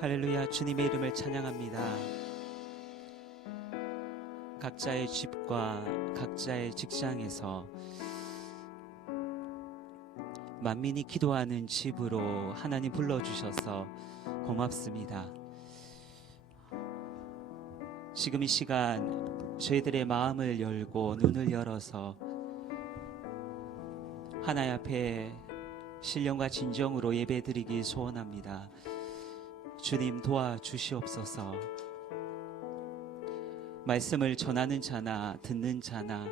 할렐루야. 주님의 이름을 찬양합니다. 각자의 집과 각자의 직장에서 만민이 기도하는 집으로 하나님 불러주셔서 고맙습니다. 지금 이 시간 저희들의 마음을 열고 눈을 열어서 하나님 앞에 신령과 진정으로 예배드리기 소원합니다. 주님 도와주시옵소서. 말씀을 전하는 자나 듣는 자나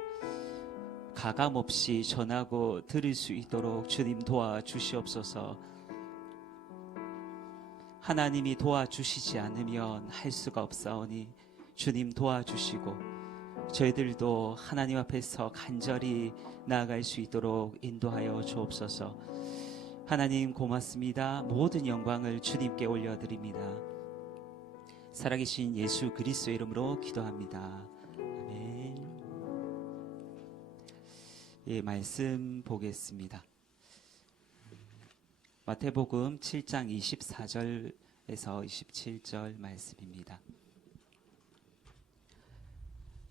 가감없이 전하고 들을 수 있도록 주님 도와주시옵소서. 하나님이 도와주시지 않으면 할 수가 없사오니 주님 도와주시고 저희들도 하나님 앞에서 간절히 나아갈 수 있도록 인도하여 주옵소서. 하나님 고맙습니다. 모든 영광을 주님께 올려드립니다. 살아계신 예수 그리스도의 이름으로 기도합니다. 아멘. 예, 말씀 보겠습니다. 마태복음 7장 24절에서 27절 말씀입니다.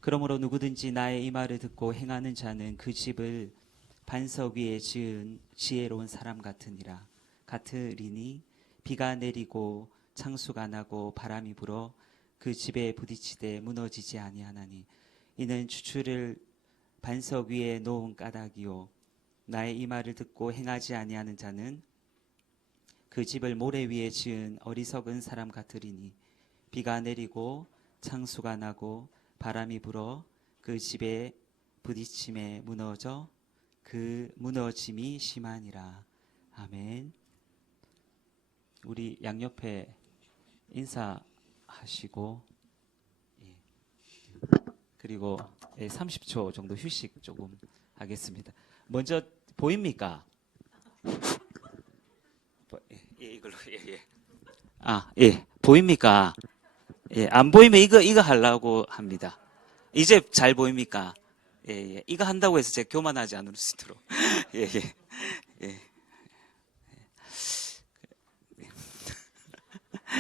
그러므로 누구든지 나의 이 말을 듣고 행하는 자는 그 집을 반석 위에 지은 지혜로운 사람 같으리니 비가 내리고 창수가 나고 바람이 불어 그 집에 부딪히되 무너지지 아니하나니 이는 추출을 반석 위에 놓은 까닭이요 나의 이 말을 듣고 행하지 아니하는 자는 그 집을 모래 위에 지은 어리석은 사람 같으리니 비가 내리고 창수가 나고 바람이 불어 그 집에 부딪힘에 무너져 그 무너짐이 심하니라. 아멘. 우리 양옆에 인사하시고 그리고 30초 정도 휴식 조금 하겠습니다. 먼저 보입니까? 이걸로 보입니까? 안 보이면 이거 하려고 합니다. 이제 잘 보입니까? 이거 한다고 해서 제가 교만하지 않을 수 있도록.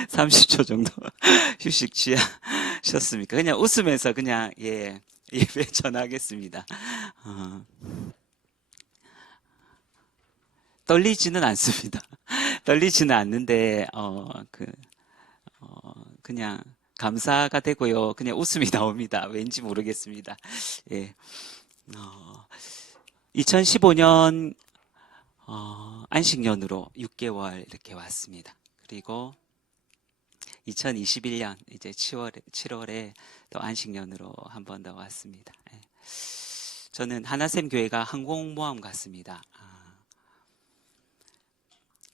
30초 정도 휴식 취하셨습니까? 그냥 웃으면서 그냥, 예배 전하겠습니다. 떨리지는 않습니다. 떨리지는 않는데, 그냥, 감사가 되고요. 그냥 웃음이 나옵니다. 왠지 모르겠습니다. 2015년 안식년으로 6개월 이렇게 왔습니다. 그리고 2021년 이제 7월에 또 안식년으로 한 번 더 왔습니다. 저는 하나샘 교회가 항공모함 같습니다.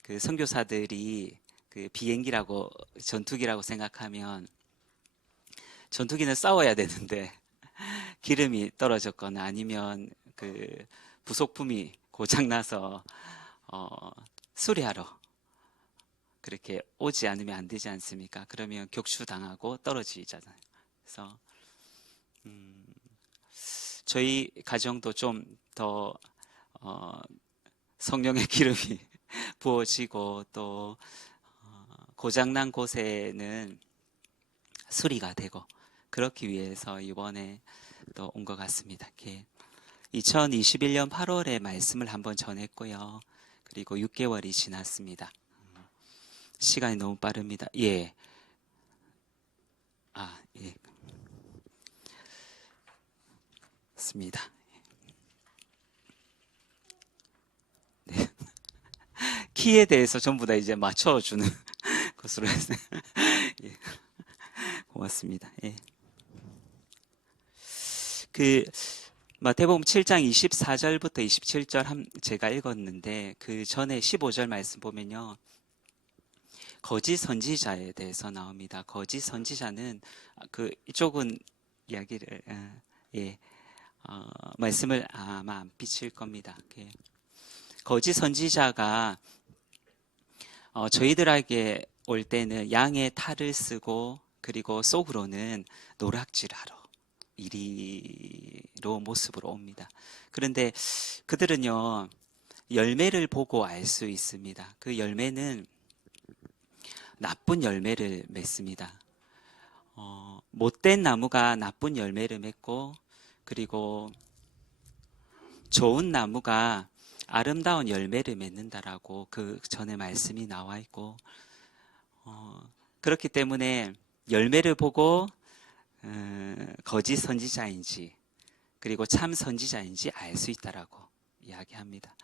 그 선교사들이 그 비행기라고 전투기라고 생각하면 전투기는 싸워야 되는데 기름이 떨어졌거나 아니면 그 부속품이 고장나서 수리하러 그렇게 오지 않으면 안 되지 않습니까? 그러면 격추당하고 떨어지잖아요. 그래서 저희 가정도 좀 더 성령의 기름이 부어지고 또 고장난 곳에는 수리가 되고 그렇기 위해서 이번에 또 온 것 같습니다. 2021년 8월에 말씀을 한번 전했고요. 그리고 6개월이 지났습니다. 시간이 너무 빠릅니다. 맞습니다. 네. 키에 대해서 전부 다 이제 맞춰주는 것으로 해서 고맙습니다. 그 마태복음 7장 24절부터 27절 제가 읽었는데 그 전에 15절 말씀 보면요. 거짓 선지자에 대해서 나옵니다. 거짓 선지자는 이쪽은 이야기를 말씀을 아마 안 비칠 겁니다. 거짓 선지자가 저희들에게 올 때는 양의 탈을 쓰고 그리고 속으로는 노략질하러 이리로 모습으로 옵니다. 그런데 그들은요 열매를 보고 알 수 있습니다. 그 열매는 나쁜 열매를 맺습니다. 못된 나무가 나쁜 열매를 맺고, 그리고 좋은 나무가 아름다운 열매를 맺는다라고 그 전에 말씀이 나와 있고, 그렇기 때문에 열매를 보고 거짓 선지자인지 그리고 참 선지자인지 알 수 있다라고 이야기합니다.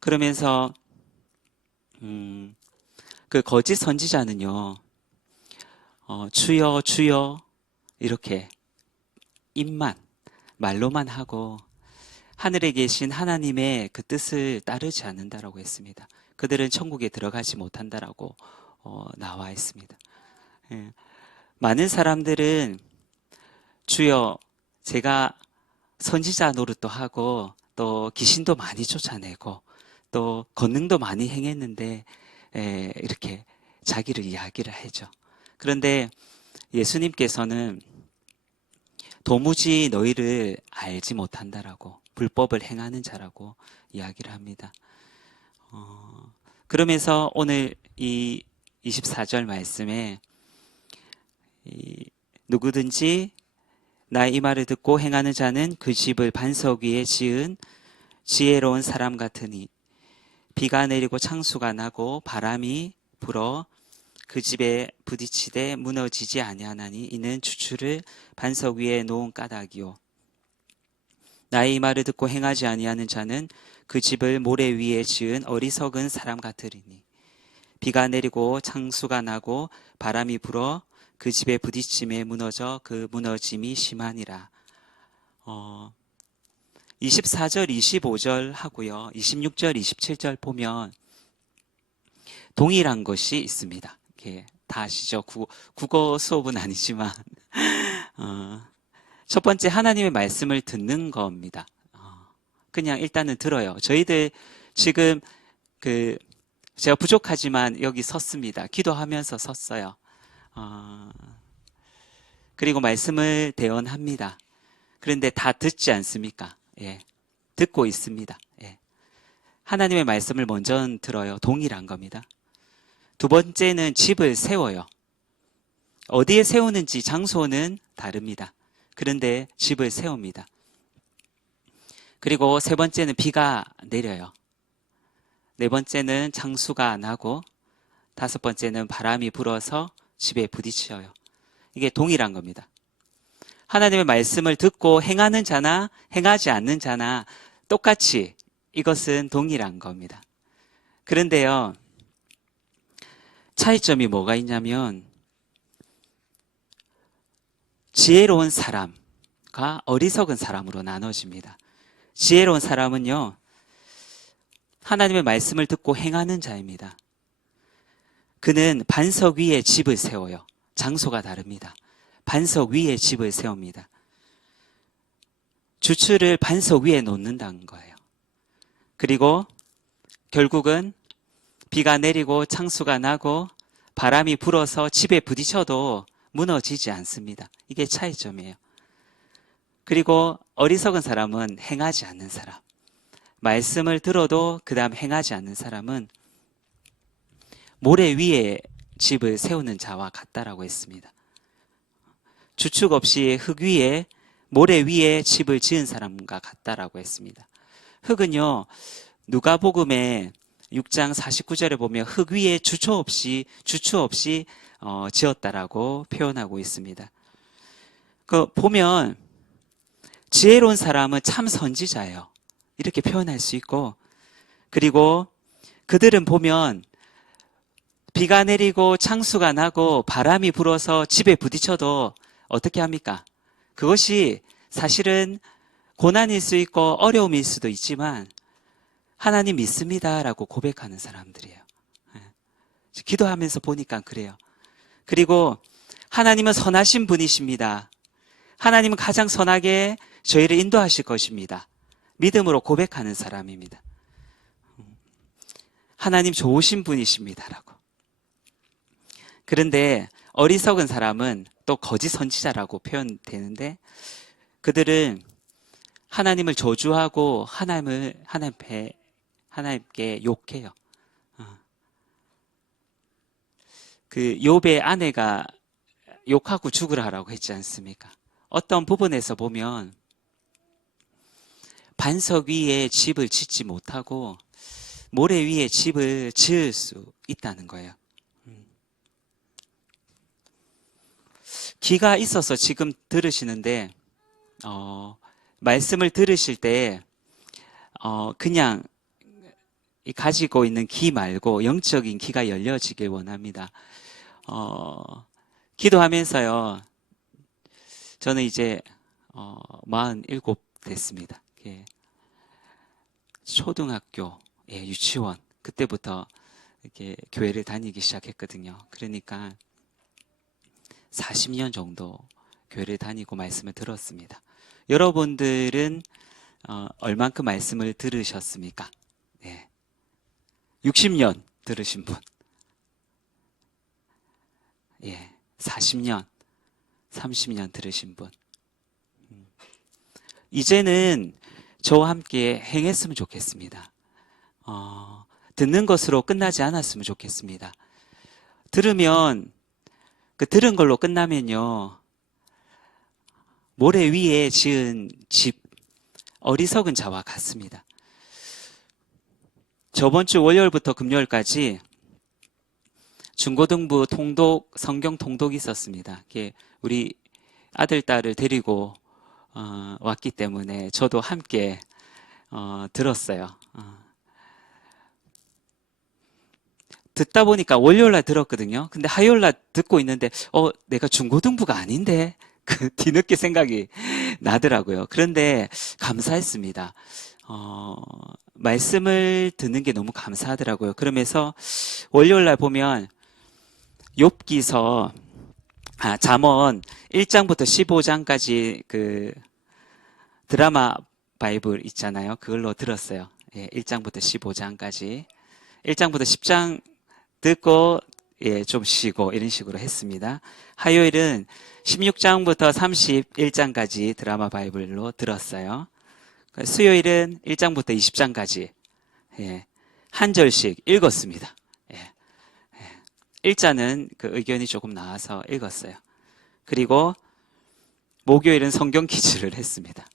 그러면서 그 거짓 선지자는요, 주여 주여 이렇게 입만 말로만 하고 하늘에 계신 하나님의 그 뜻을 따르지 않는다라고 했습니다. 그들은 천국에 들어가지 못한다라고 나와 있습니다. 예. 많은 사람들은 주여 제가 선지자 노릇도 하고 또 귀신도 많이 쫓아내고 또 권능도 많이 행했는데 이렇게 자기를 이야기를 하죠. 그런데 예수님께서는 도무지 너희를 알지 못한다라고, 불법을 행하는 자라고 이야기를 합니다. 그러면서 오늘 이 24절 말씀에 누구든지 나의 이 말을 듣고 행하는 자는 그 집을 반석 위에 지은 지혜로운 사람 같으니 비가 내리고 창수가 나고 바람이 불어 그 집에 부딪히되 무너지지 아니하나니 이는 주추를 반석 위에 놓은 까닭이요 나의 이 말을 듣고 행하지 아니하는 자는 그 집을 모래 위에 지은 어리석은 사람 같으리니 비가 내리고 창수가 나고 바람이 불어 그 집에 부딪힘에 무너져 그 무너짐이 심하니라. 24절 25절 하고요 26절 27절 보면 동일한 것이 있습니다. 이렇게 다 아시죠? 국어 수업은 아니지만 첫 번째 하나님의 말씀을 듣는 겁니다. 그냥 일단은 들어요. 저희들 지금 제가 부족하지만 여기 섰습니다. 기도하면서 섰어요. 그리고 말씀을 대언합니다. 그런데 다 듣지 않습니까? 예, 듣고 있습니다. 예. 하나님의 말씀을 먼저 들어요. 동일한 겁니다. 두 번째는 집을 세워요. 어디에 세우는지 장소는 다릅니다. 그런데 집을 세웁니다. 그리고 세 번째는 비가 내려요. 네 번째는 창수가 나고 다섯 번째는 바람이 불어서 집에 부딪혀요. 이게 동일한 겁니다. 하나님의 말씀을 듣고 행하는 자나 행하지 않는 자나 똑같이 이것은 동일한 겁니다. 그런데요, 차이점이 뭐가 있냐면 지혜로운 사람과 어리석은 사람으로 나눠집니다. 지혜로운 사람은요, 하나님의 말씀을 듣고 행하는 자입니다. 그는 반석 위에 집을 세워요. 장소가 다릅니다. 반석 위에 집을 세웁니다. 주추를 반석 위에 놓는다는 거예요. 그리고 결국은 비가 내리고 창수가 나고 바람이 불어서 집에 부딪혀도 무너지지 않습니다. 이게 차이점이에요. 그리고 어리석은 사람은 행하지 않는 사람. 말씀을 들어도 그 다음 행하지 않는 사람은 모래 위에 집을 세우는 자와 같다라고 했습니다. 주축 없이 흙 위에 모래 위에 집을 지은 사람과 같다라고 했습니다. 흙은요, 누가복음에 6장 49절에 보면 흙 위에 주추 없이 지었다라고 표현하고 있습니다. 보면 지혜로운 사람은 참 선지자예요. 이렇게 표현할 수 있고, 그리고 그들은 보면 비가 내리고 창수가 나고 바람이 불어서 집에 부딪혀도 어떻게 합니까? 그것이 사실은 고난일 수 있고 어려움일 수도 있지만 하나님 믿습니다라고 고백하는 사람들이에요. 기도하면서 보니까 그래요. 그리고 하나님은 선하신 분이십니다. 하나님은 가장 선하게 저희를 인도하실 것입니다. 믿음으로 고백하는 사람입니다. 하나님 좋으신 분이십니다라고. 그런데 어리석은 사람은 또 거짓 선지자라고 표현되는데 그들은 하나님을 저주하고 하나님께 욕해요. 그 욥의 아내가 욕하고 죽으라라고 했지 않습니까? 어떤 부분에서 보면 반석 위에 집을 짓지 못하고 모래 위에 집을 지을 수 있다는 거예요. 귀가 있어서 지금 들으시는데 말씀을 들으실 때 그냥 가지고 있는 귀 말고 영적인 귀가 열려지길 원합니다. 기도하면서요, 저는 이제 47 됐습니다. 예. 초등학교, 예, 유치원 그때부터 이렇게 교회를 다니기 시작했거든요. 그러니까 40년 정도 교회를 다니고 말씀을 들었습니다. 여러분들은 얼만큼 말씀을 들으셨습니까? 네. 60년 들으신 분, 예, 40년, 30년 들으신 분. 이제는 저와 함께 행했으면 좋겠습니다. 듣는 것으로 끝나지 않았으면 좋겠습니다. 들으면 그 들은 걸로 끝나면요, 모래 위에 지은 집, 어리석은 자와 같습니다. 저번 주 월요일부터 금요일까지 중고등부 통독, 성경 통독이 있었습니다. 우리 아들, 딸을 데리고 왔기 때문에 저도 함께 들었어요. 듣다 보니까 월요일날 들었거든요. 근데 화요일날 듣고 있는데 내가 중고등부가 아닌데 그 뒤늦게 생각이 나더라고요. 그런데 감사했습니다. 말씀을 듣는 게 너무 감사하더라고요. 그러면서 월요일날 보면 욥기서 잠언 1장부터 15장까지 그 드라마 바이블 있잖아요. 그걸로 들었어요. 예, 1장부터 15장까지. 1장부터 10장 듣고 좀 쉬고 이런 식으로 했습니다. 화요일은 16장부터 31장까지 드라마 바이블로 들었어요. 수요일은 1장부터 20장까지 한 절씩 읽었습니다. 1자는 그 의견이 조금 나와서 읽었어요. 그리고 목요일은 성경 퀴즈를 했습니다.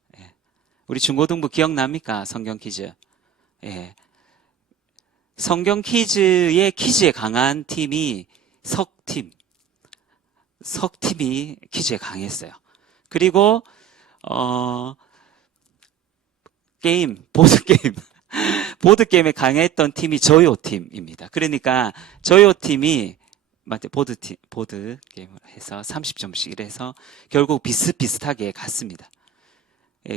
우리 중고등부 기억납니까? 성경 퀴즈. 성경 퀴즈에 강한 팀이 석팀이 퀴즈에 강했어요. 그리고 보드게임에 강했던 팀이 저요팀입니다. 그러니까 저요팀이 보드게임을 해서 30점씩 이래서 결국 비슷비슷하게 갔습니다.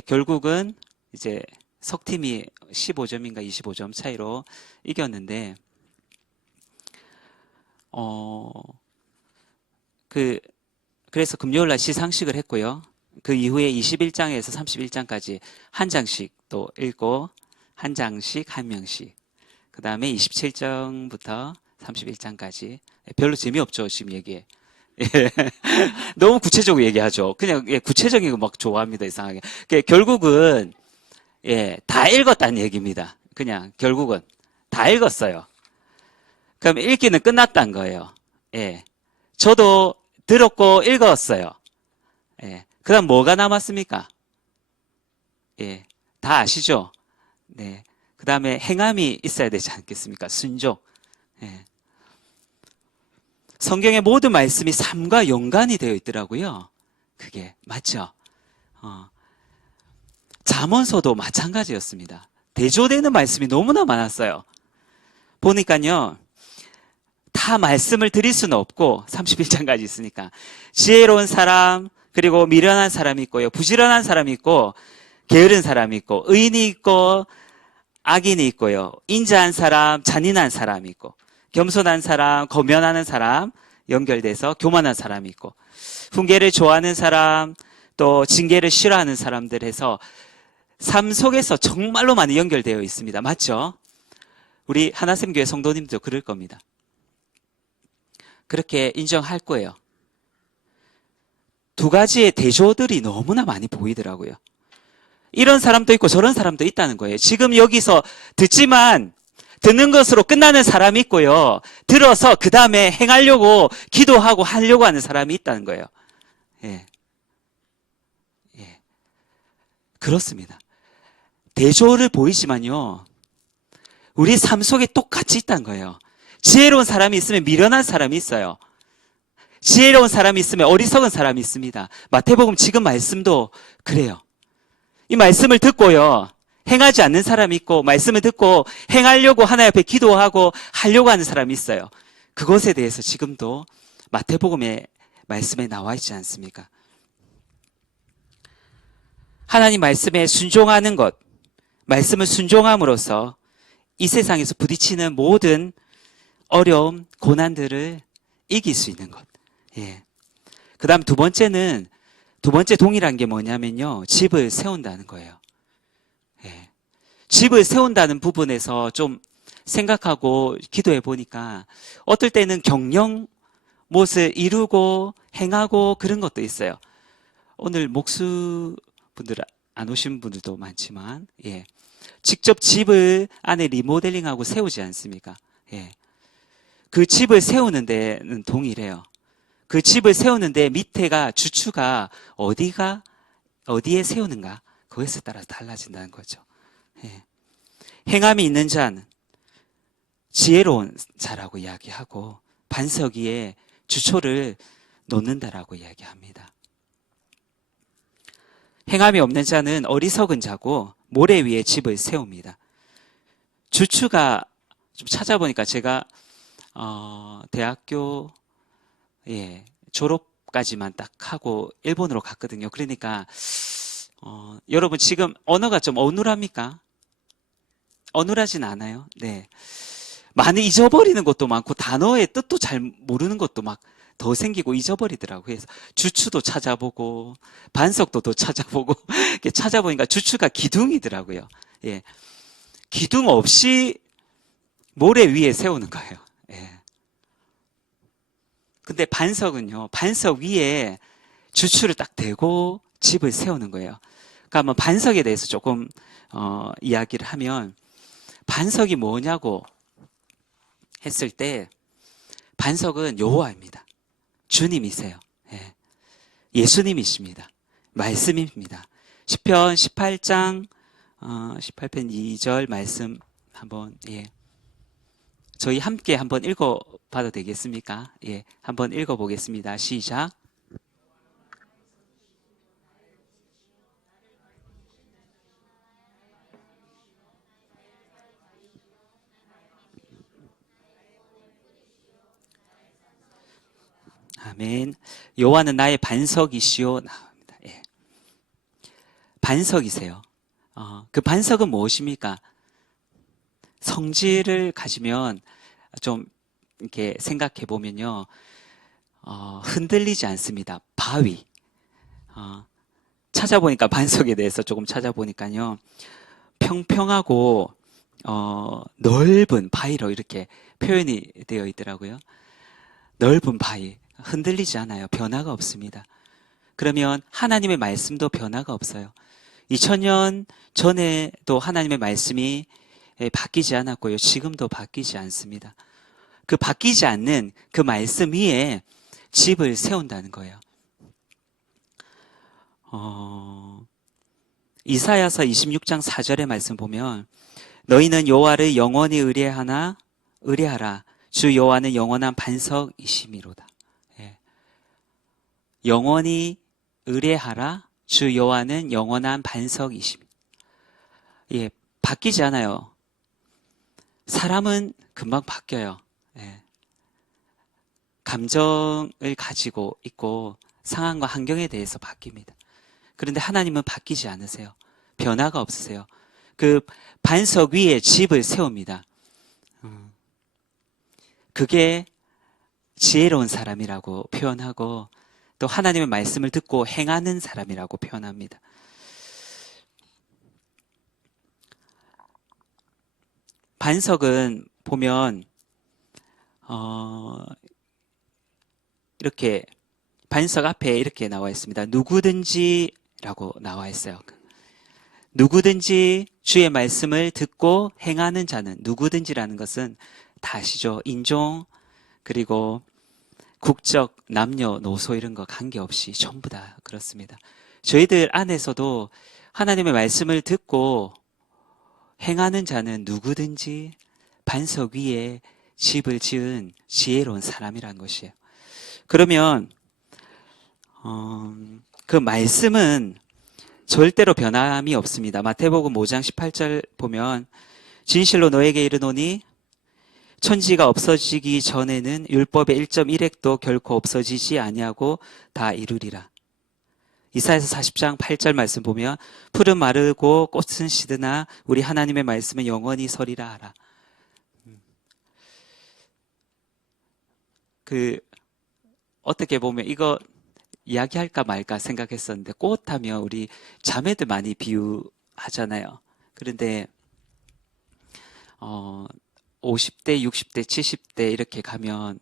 결국은 이제 석팀이 15점인가 25점 차이로 이겼는데, 그래서 금요일날 시상식을 했고요. 그 이후에 21장에서 31장까지 한 장씩 또 읽고, 한 장씩 한 명씩. 그 다음에 27장부터 31장까지. 별로 재미없죠, 지금 얘기에. 너무 구체적으로 얘기하죠. 그냥 구체적인 거 막 좋아합니다, 이상하게. 결국은 다 읽었다는 얘기입니다. 그냥 결국은 다 읽었어요. 그럼 읽기는 끝났다는 거예요. 저도 들었고 읽었어요. 그 다음 뭐가 남았습니까? 다 아시죠? 네. 그 다음에 행함이 있어야 되지 않겠습니까? 순종. 성경의 모든 말씀이 삶과 연관이 되어 있더라고요. 그게 맞죠? 잠언서도 마찬가지였습니다. 대조되는 말씀이 너무나 많았어요. 보니까요, 다 말씀을 드릴 수는 없고 31장까지 있으니까 지혜로운 사람, 그리고 미련한 사람이 있고요, 부지런한 사람이 있고, 게으른 사람이 있고, 의인이 있고, 악인이 있고요, 인자한 사람, 잔인한 사람이 있고, 겸손한 사람, 거면하는 사람, 연결돼서 교만한 사람이 있고, 훈계를 좋아하는 사람, 또 징계를 싫어하는 사람들 해서 삶 속에서 정말로 많이 연결되어 있습니다. 맞죠? 우리 하나샘교회 성도님도 그럴 겁니다. 그렇게 인정할 거예요. 두 가지의 대조들이 너무나 많이 보이더라고요. 이런 사람도 있고 저런 사람도 있다는 거예요. 지금 여기서 듣지만 듣는 것으로 끝나는 사람이 있고요. 들어서 그 다음에 행하려고 기도하고 하려고 하는 사람이 있다는 거예요. 예. 예. 그렇습니다. 대조를 보이지만요. 우리 삶 속에 똑같이 있다는 거예요. 지혜로운 사람이 있으면 미련한 사람이 있어요. 지혜로운 사람이 있으면 어리석은 사람이 있습니다. 마태복음 지금 말씀도 그래요. 이 말씀을 듣고요. 행하지 않는 사람이 있고 말씀을 듣고 행하려고 하나님 앞에 기도하고 하려고 하는 사람이 있어요. 그것에 대해서 지금도 마태복음의 말씀에 나와 있지 않습니까? 하나님 말씀에 순종하는 것, 말씀을 순종함으로써 이 세상에서 부딪히는 모든 어려움, 고난들을 이길 수 있는 것. 예. 그 다음 두 번째 동일한 게 뭐냐면요. 집을 세운다는 거예요. 예. 집을 세운다는 부분에서 좀 생각하고 기도해 보니까 어떨 때는 경영 못을 이루고 행하고 그런 것도 있어요. 오늘 목수분들 안 오신 분들도 많지만, 예. 직접 집을 안에 리모델링하고 세우지 않습니까? 예. 그 집을 세우는 데는 동일해요. 그 집을 세우는데 밑에가 주추가 어디에 세우는가? 그것에 따라서 달라진다는 거죠. 예. 행함이 있는 자는 지혜로운 자라고 이야기하고 반석 위에 주초를 놓는다라고 이야기합니다. 행함이 없는 자는 어리석은 자고 모래 위에 집을 세웁니다. 주추가 좀 찾아보니까 제가 대학교 졸업까지만 딱 하고 일본으로 갔거든요. 그러니까 여러분 지금 언어가 좀 어눌합니까? 어눌하진 않아요. 네. 많이 잊어버리는 것도 많고 단어의 뜻도 잘 모르는 것도 막 더 생기고 잊어버리더라고요. 그래서 주추도 찾아보고 반석도 더 찾아보고 이렇게 찾아보니까 주추가 기둥이더라고요. 예. 기둥 없이 모래 위에 세우는 거예요. 예. 근데 반석은요. 반석 위에 주추를 딱 대고 집을 세우는 거예요. 그러니까 한번 반석에 대해서 조금 이야기를 하면 반석이 뭐냐고 했을 때 반석은 여호와입니다. 주님이세요. 예. 예수님이십니다. 말씀입니다. 시편 18장 18편 2절 말씀 한번 저희 함께 한번 읽어봐도 되겠습니까? 예, 한번 읽어보겠습니다. 시작. 아멘. 여호와는 나의 반석이시오. 나옵니다. 예. 반석이세요. 그 반석은 무엇입니까? 성질을 가지면 좀 이렇게 생각해 보면요, 흔들리지 않습니다. 바위. 찾아보니까 반석에 대해서 조금 찾아보니까요, 평평하고 넓은 바위로 이렇게 표현이 되어 있더라고요. 넓은 바위. 흔들리지 않아요. 변화가 없습니다. 그러면 하나님의 말씀도 변화가 없어요. 2000년 전에도 하나님의 말씀이 바뀌지 않았고요. 지금도 바뀌지 않습니다. 그 바뀌지 않는 그 말씀 위에 집을 세운다는 거예요. 이사야서 26장 4절의 말씀 보면 너희는 여호와를 영원히 의뢰하라. 주 여호와는 영원한 반석이시미로다. 예. 영원히 의뢰하라. 주 여호와는 영원한 반석이시미. 예, 바뀌지 않아요. 사람은 금방 바뀌어요. 예. 감정을 가지고 있고 상황과 환경에 대해서 바뀝니다. 그런데 하나님은 바뀌지 않으세요. 변화가 없으세요. 그 반석 위에 집을 세웁니다. 그게 지혜로운 사람이라고 표현하고 또 하나님의 말씀을 듣고 행하는 사람이라고 표현합니다. 반석은 보면 이렇게 반석 앞에 이렇게 나와 있습니다. 누구든지라고 나와 있어요. 누구든지 주의 말씀을 듣고 행하는 자는 누구든지라는 것은 다 아시죠? 인종, 그리고 국적, 남녀노소 이런 거 관계없이 전부 다 그렇습니다. 저희들 안에서도 하나님의 말씀을 듣고 행하는 자는 누구든지 반석 위에 집을 지은 지혜로운 사람이라는 것이에요. 그러면 그 말씀은 절대로 변함이 없습니다. 마태복음 5장 18절 보면 진실로 너에게 이르노니 천지가 없어지기 전에는 율법의 1.1획도 결코 없어지지 아니하고 다 이루리라. 이사야서 40장 8절 말씀 보면 풀은 마르고 꽃은 시드나 우리 하나님의 말씀은 영원히 서리라 하라. 어떻게 보면 이거 이야기할까 말까 생각했었는데 꽃하면 우리 자매들 많이 비유하잖아요. 그런데 50대, 60대, 70대 이렇게 가면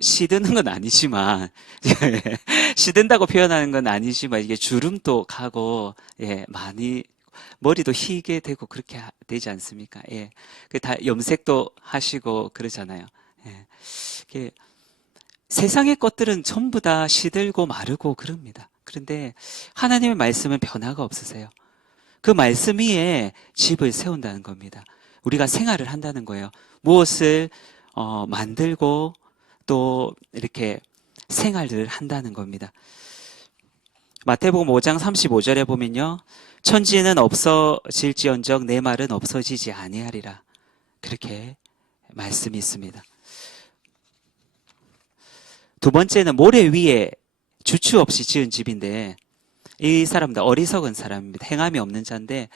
시드는 건 아니지만 시든다고 표현하는 건 아니지만 이게 주름도 가고 많이 머리도 희게 되고 그렇게 되지 않습니까? 다 염색도 하시고 그러잖아요. 세상의 것들은 전부 다 시들고 마르고 그럽니다. 그런데 하나님의 말씀은 변화가 없으세요. 그 말씀 위에 집을 세운다는 겁니다. 우리가 생활을 한다는 거예요. 무엇을 만들고 또 이렇게 생활을 한다는 겁니다. 마태복음 5장 35절에 보면요. 천지는 없어질지언정 내 말은 없어지지 아니하리라. 그렇게 말씀이 있습니다. 두 번째는 모래 위에 주추 없이 지은 집인데 이 사람도 어리석은 사람입니다. 행함이 없는 자인데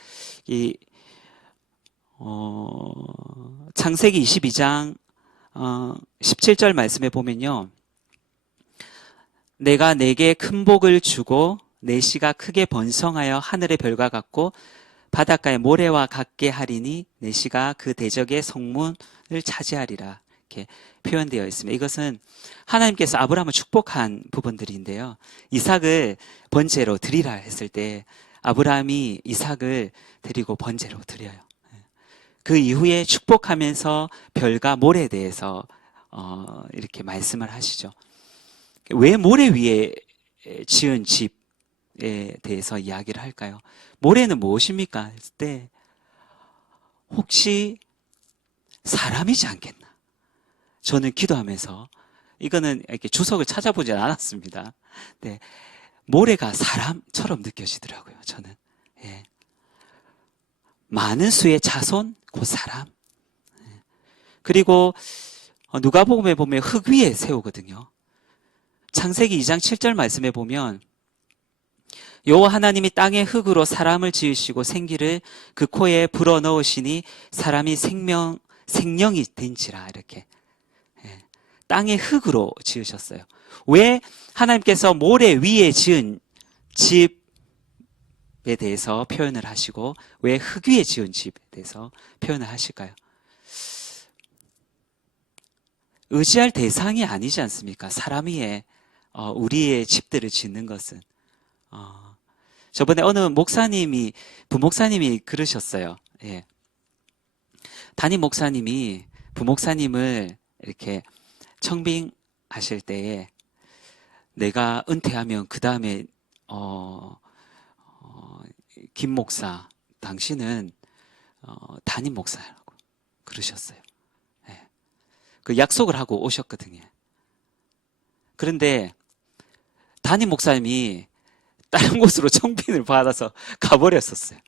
창세기 22장 17절 말씀에 보면요. 내가 내게 큰 복을 주고 내 씨가 크게 번성하여 하늘의 별과 같고 바닷가의 모래와 같게 하리니 내 씨가 그 대적의 성문을 차지하리라. 이렇게 표현되어 있습니다. 이것은 하나님께서 아브라함을 축복한 부분들인데요. 이삭을 번제로 드리라 했을 때 아브라함이 이삭을 데리고 번제로 드려요. 그 이후에 축복하면서 별과 모래에 대해서 이렇게 말씀을 하시죠. 왜 모래 위에 지은 집에 대해서 이야기를 할까요? 모래는 무엇입니까? 했을 때 혹시 사람이지 않겠나? 저는 기도하면서 이거는 이렇게 주석을 찾아보지 않았습니다. 네, 모래가 사람처럼 느껴지더라고요. 저는 많은 수의 자손, 곧 사람. 그리고 누가복음에 보면 흙 위에 세우거든요. 창세기 2장 7절 말씀에 보면 여호와 하나님이 땅의 흙으로 사람을 지으시고 생기를 그 코에 불어넣으시니 사람이 생명이 된지라. 이렇게 땅의 흙으로 지으셨어요. 왜 하나님께서 모래 위에 지은 집에 대해서 표현을 하시고 왜 흙 위에 지은 집에 대해서 표현을 하실까요? 의지할 대상이 아니지 않습니까? 사람 위에 우리의 집들을 짓는 것은 저번에 어느 부목사님이 그러셨어요. 담임 목사님이 부목사님을 이렇게 청빙하실 때에 내가 은퇴하면 그 다음에 김 목사 당신은 담임 목사라고 그러셨어요. 그 약속을 하고 오셨거든요. 그런데 담임 목사님이 다른 곳으로 청빙을 받아서 가버렸었어요.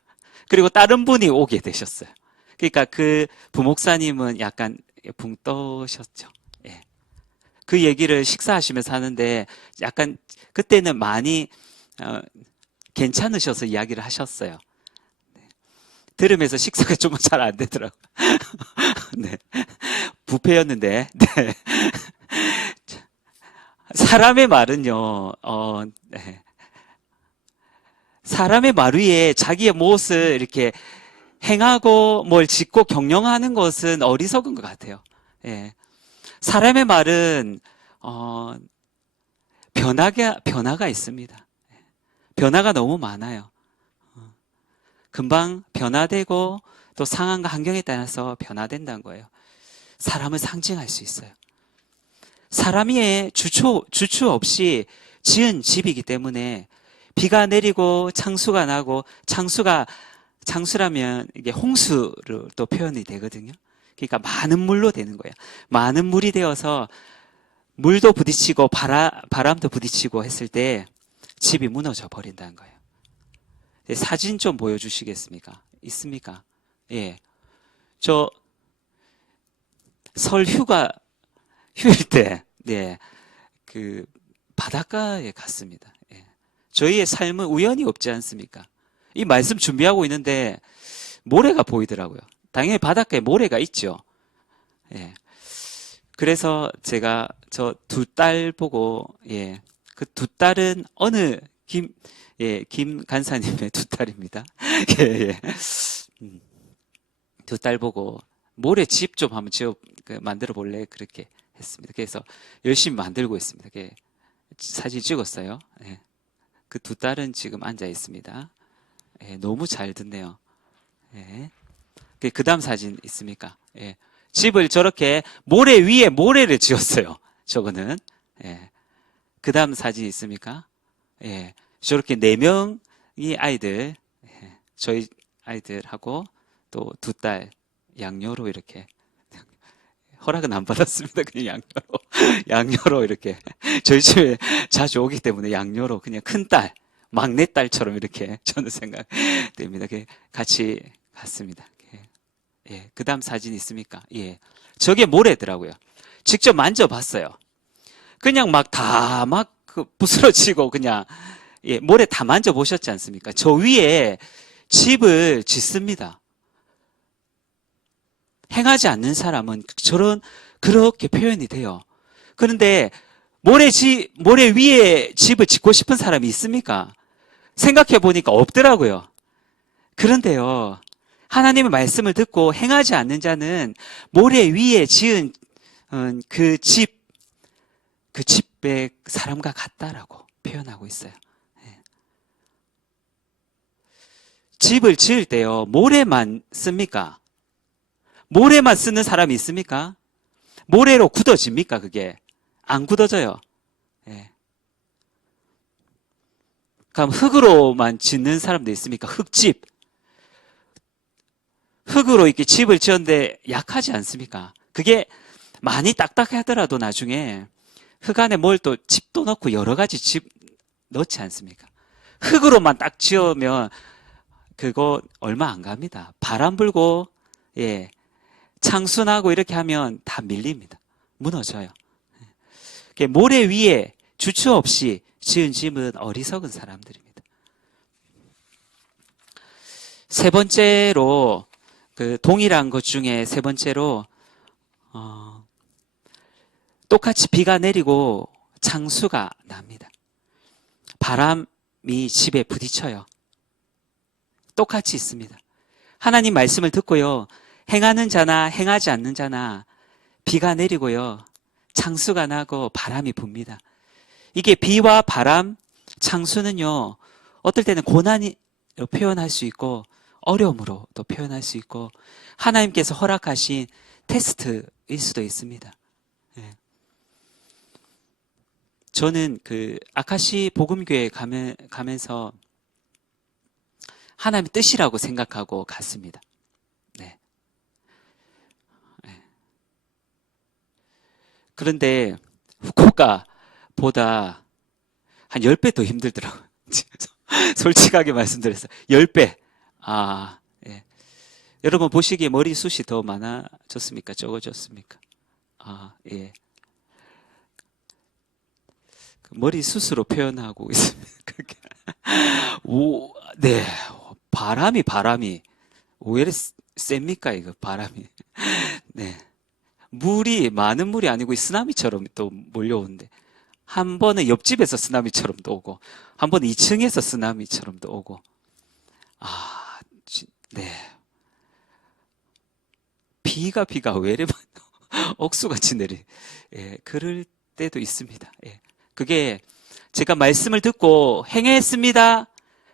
그리고 다른 분이 오게 되셨어요. 그러니까 그 부목사님은 약간 붕 떠셨죠. 그 얘기를 식사하시면서 하는데 약간 그때는 많이 괜찮으셔서 이야기를 하셨어요. 들으면서 식사가 좀 잘 안 되더라고요. 네. 부패였는데. 네. 사람의 말은요, 사람의 말 위에 자기의 무엇을 이렇게 행하고 뭘 짓고 경영하는 것은 어리석은 것 같아요. 사람의 말은 변화가 있습니다. 변화가 너무 많아요. 금방 변화되고 또 상황과 환경에 따라서 변화된다는 거예요. 사람을 상징할 수 있어요. 사람이 주추 없이 지은 집이기 때문에 비가 내리고 창수가 나고 창수라면 이게 홍수로 또 표현이 되거든요. 그러니까 많은 물로 되는 거예요. 많은 물이 되어서 물도 부딪히고 바람도 부딪히고 했을 때 집이 무너져 버린다는 거예요. 사진 좀 보여주시겠습니까? 있습니까? 예. 저 설 휴일 때, 네, 그 바닷가에 갔습니다. 예. 저희의 삶은 우연이 없지 않습니까? 이 말씀 준비하고 있는데 모래가 보이더라고요. 당연히 바닷가에 모래가 있죠. 예. 그래서 제가 저 두 딸 보고, 예, 그 두 딸은 어느 김 간사님의 두 딸입니다. 예, 예. 두 딸 보고 모래집 좀 한번 만들어 볼래? 그렇게 했습니다. 그래서 열심히 만들고 있습니다. 사진 찍었어요. 예. 그 두 딸은 지금 앉아 있습니다. 예, 너무 잘 듣네요. 예. 그 다음 사진 있습니까? 예. 집을 저렇게 모래 위에 모래를 지었어요. 저거는. 예. 그 다음 사진 있습니까? 예. 저렇게 4명이 아이들, 예. 저희 아이들하고 또 두 딸 양녀로 이렇게 허락은 안 받았습니다. 그냥 양녀로 이렇게 저희 집에 자주 오기 때문에 양녀로 그냥 큰 딸, 막내 딸처럼 이렇게 저는 생각됩니다. 같이 갔습니다. 예, 그 다음 사진 있습니까? 예, 저게 모래더라고요. 직접 만져봤어요. 그냥 부스러지고 그냥 예, 모래 다 만져보셨지 않습니까? 저 위에 집을 짓습니다. 행하지 않는 사람은 그렇게 표현이 돼요. 그런데 모래 위에 집을 짓고 싶은 사람이 있습니까? 생각해 보니까 없더라고요. 그런데요, 하나님의 말씀을 듣고 행하지 않는 자는 모래 위에 지은 그 집의 사람과 같다라고 표현하고 있어요. 집을 지을 때요, 모래만 씁니까? 모래만 쓰는 사람이 있습니까? 모래로 굳어집니까, 그게? 안 굳어져요. 예. 그럼 흙으로만 짓는 사람도 있습니까? 흙집. 흙으로 이렇게 집을 지었는데 약하지 않습니까? 그게 많이 딱딱하더라도 나중에 흙 안에 뭘 또 집도 넣고 여러 가지 집 넣지 않습니까? 흙으로만 딱 지으면 그거 얼마 안 갑니다. 바람 불고, 예. 창수나고 이렇게 하면 다 밀립니다. 무너져요. 모래 위에 주추 없이 지은 집은 어리석은 사람들입니다. 세 번째로 동일한 것 중에 세 번째로 똑같이 비가 내리고 창수가 납니다. 바람이 집에 부딪혀요. 똑같이 있습니다. 하나님 말씀을 듣고요, 행하는 자나 행하지 않는 자나 비가 내리고요, 창수가 나고 바람이 붑니다. 이게 비와 바람, 창수는요, 어떨 때는 고난으로 표현할 수 있고 어려움으로 또 표현할 수 있고 하나님께서 허락하신 테스트일 수도 있습니다. 예. 저는 아카시 복음교회 가면서 하나님의 뜻이라고 생각하고 갔습니다. 네. 그런데 후쿠오카보다 한 10배 더 힘들더라고요. 솔직하게 말씀드렸어요. 10배. 예. 여러분 보시기에 머리숱이 더 많아졌습니까? 적어졌습니까? 예. 머리숱으로 표현하고 있습니다. 네. 바람이 왜 이렇게 셉니까, 이거 바람이. 네. 많은 물이 아니고 쓰나미처럼 또 몰려오는데, 한 번은 옆집에서 쓰나미처럼 또 오고, 한 번은 2층에서 쓰나미처럼 또 오고, 네. 비가 왜 이래 억수같이 예, 그럴 때도 있습니다. 예. 그게 제가 말씀을 듣고 행했습니다,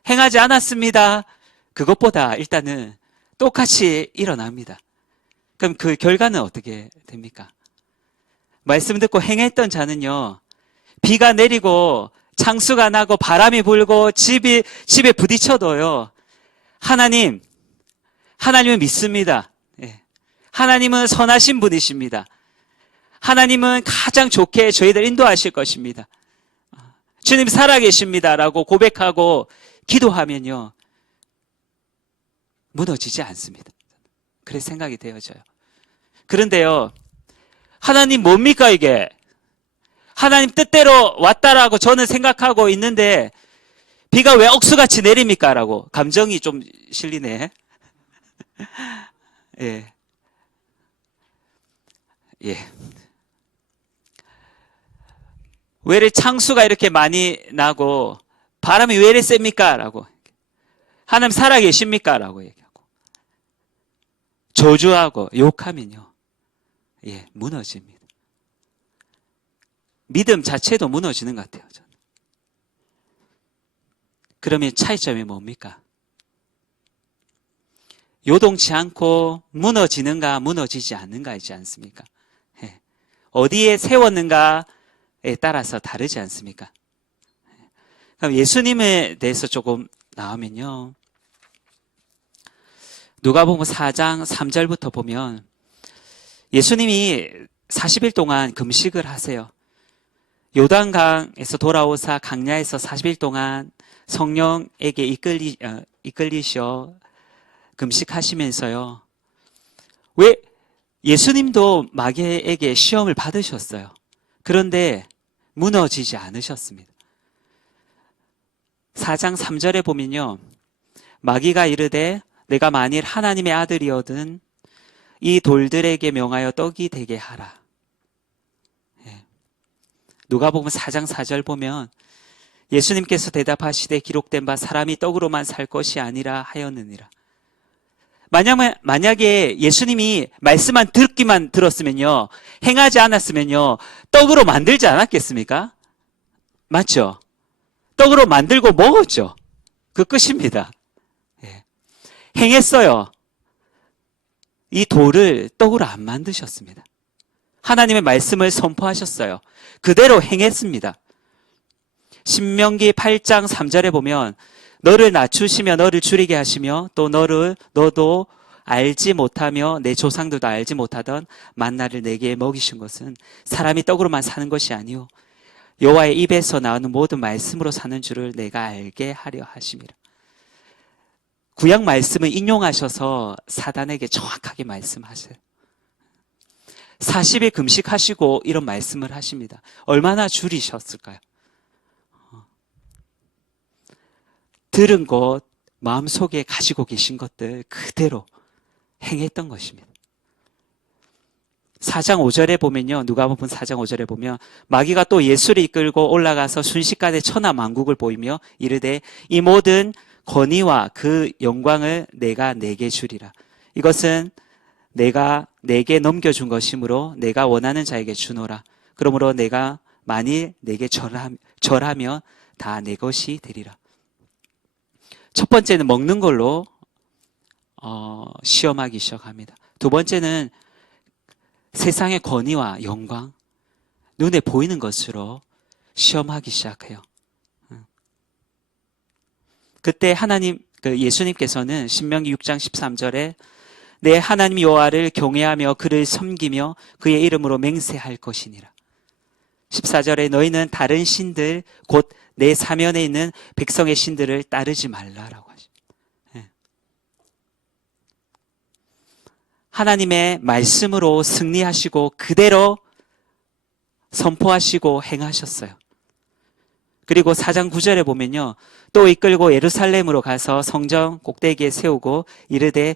행하지 않았습니다, 그것보다 일단은 똑같이 일어납니다. 그럼 그 결과는 어떻게 됩니까? 말씀 듣고 행했던 자는요, 비가 내리고 창수가 나고 바람이 불고 집에 부딪혀도요, 하나님을 믿습니다. 예. 하나님은 선하신 분이십니다. 하나님은 가장 좋게 저희들 인도하실 것입니다. 주님 살아계십니다 라고 고백하고 기도하면요, 무너지지 않습니다. 그래 생각이 되어져요. 그런데요, 하나님 뭡니까 이게? 하나님 뜻대로 왔다라고 저는 생각하고 있는데 비가 왜 억수같이 내립니까? 라고 감정이 좀 실리네. 예. 예. 왜 이렇게 창수가 이렇게 많이 나고 바람이 왜 이렇게 셉니까? 라고. 하나님 살아계십니까? 라고 얘기하고. 저주하고 욕하면요, 예, 무너집니다. 믿음 자체도 무너지는 것 같아요, 저는. 그러면 차이점이 뭡니까? 요동치 않고 무너지는가 무너지지 않는가이지 않습니까? 예. 어디에 세웠는가에 따라서 다르지 않습니까? 그럼 예수님에 대해서 조금 나오면요, 누가복음 4장 3절부터 보면 예수님이 40일 동안 금식을 하세요. 요단강에서 돌아오사 강야에서 40일 동안 성령에게 이끌리셔 금식하시면서요, 왜 예수님도 마귀에게 시험을 받으셨어요. 그런데 무너지지 않으셨습니다. 4장 3절에 보면요, 마귀가 이르되 내가 만일 하나님의 아들이거든 이 돌들에게 명하여 떡이 되게 하라. 예. 누가복음 4장 4절 보면 예수님께서 대답하시되 기록된 바 사람이 떡으로만 살 것이 아니라 하였느니라. 만약에 예수님이 말씀만 듣기만 들었으면요, 행하지 않았으면요, 떡으로 만들지 않았겠습니까? 맞죠? 떡으로 만들고 먹었죠. 그 끝입니다. 예. 행했어요. 이 돌을 떡으로 안 만드셨습니다. 하나님의 말씀을 선포하셨어요. 그대로 행했습니다. 신명기 8장 3절에 보면 너를 낮추시며 너를 줄이게 하시며 또 너도 알지 못하며 내 조상들도 알지 못하던 만나를 내게 먹이신 것은 사람이 떡으로만 사는 것이 아니요 여호와의 입에서 나오는 모든 말씀으로 사는 줄을 내가 알게 하려 하심이라. 구약 말씀을 인용하셔서 사단에게 정확하게 말씀하세요. 40일 금식하시고 이런 말씀을 하십니다. 얼마나 줄이셨을까요? 들은 것, 마음속에 가지고 계신 것들 그대로 행했던 것입니다. 4장 5절에 보면요, 누가복음 4장 5절에 보면 마귀가 또 예수를 이끌고 올라가서 순식간에 천하만국을 보이며 이르되 이 모든 권위와 그 영광을 내가 내게 주리라. 이것은 내가 내게 넘겨준 것이므로 내가 원하는 자에게 주노라. 그러므로 내가 만일 내게 절하면 다 내 것이 되리라. 첫 번째는 먹는 걸로 시험하기 시작합니다. 두 번째는 세상의 권위와 영광, 눈에 보이는 것으로 시험하기 시작해요. 그때 예수님께서는 신명기 6장 13절에 내 하나님 여호와를 경외하며 그를 섬기며 그의 이름으로 맹세할 것이니라. 14절에 너희는 다른 신들 곧 내 사면에 있는 백성의 신들을 따르지 말라라고 하십니다. 하나님의 말씀으로 승리하시고 그대로 선포하시고 행하셨어요. 그리고 4장 9절에 보면요, 또 이끌고 예루살렘으로 가서 성전 꼭대기에 세우고 이르되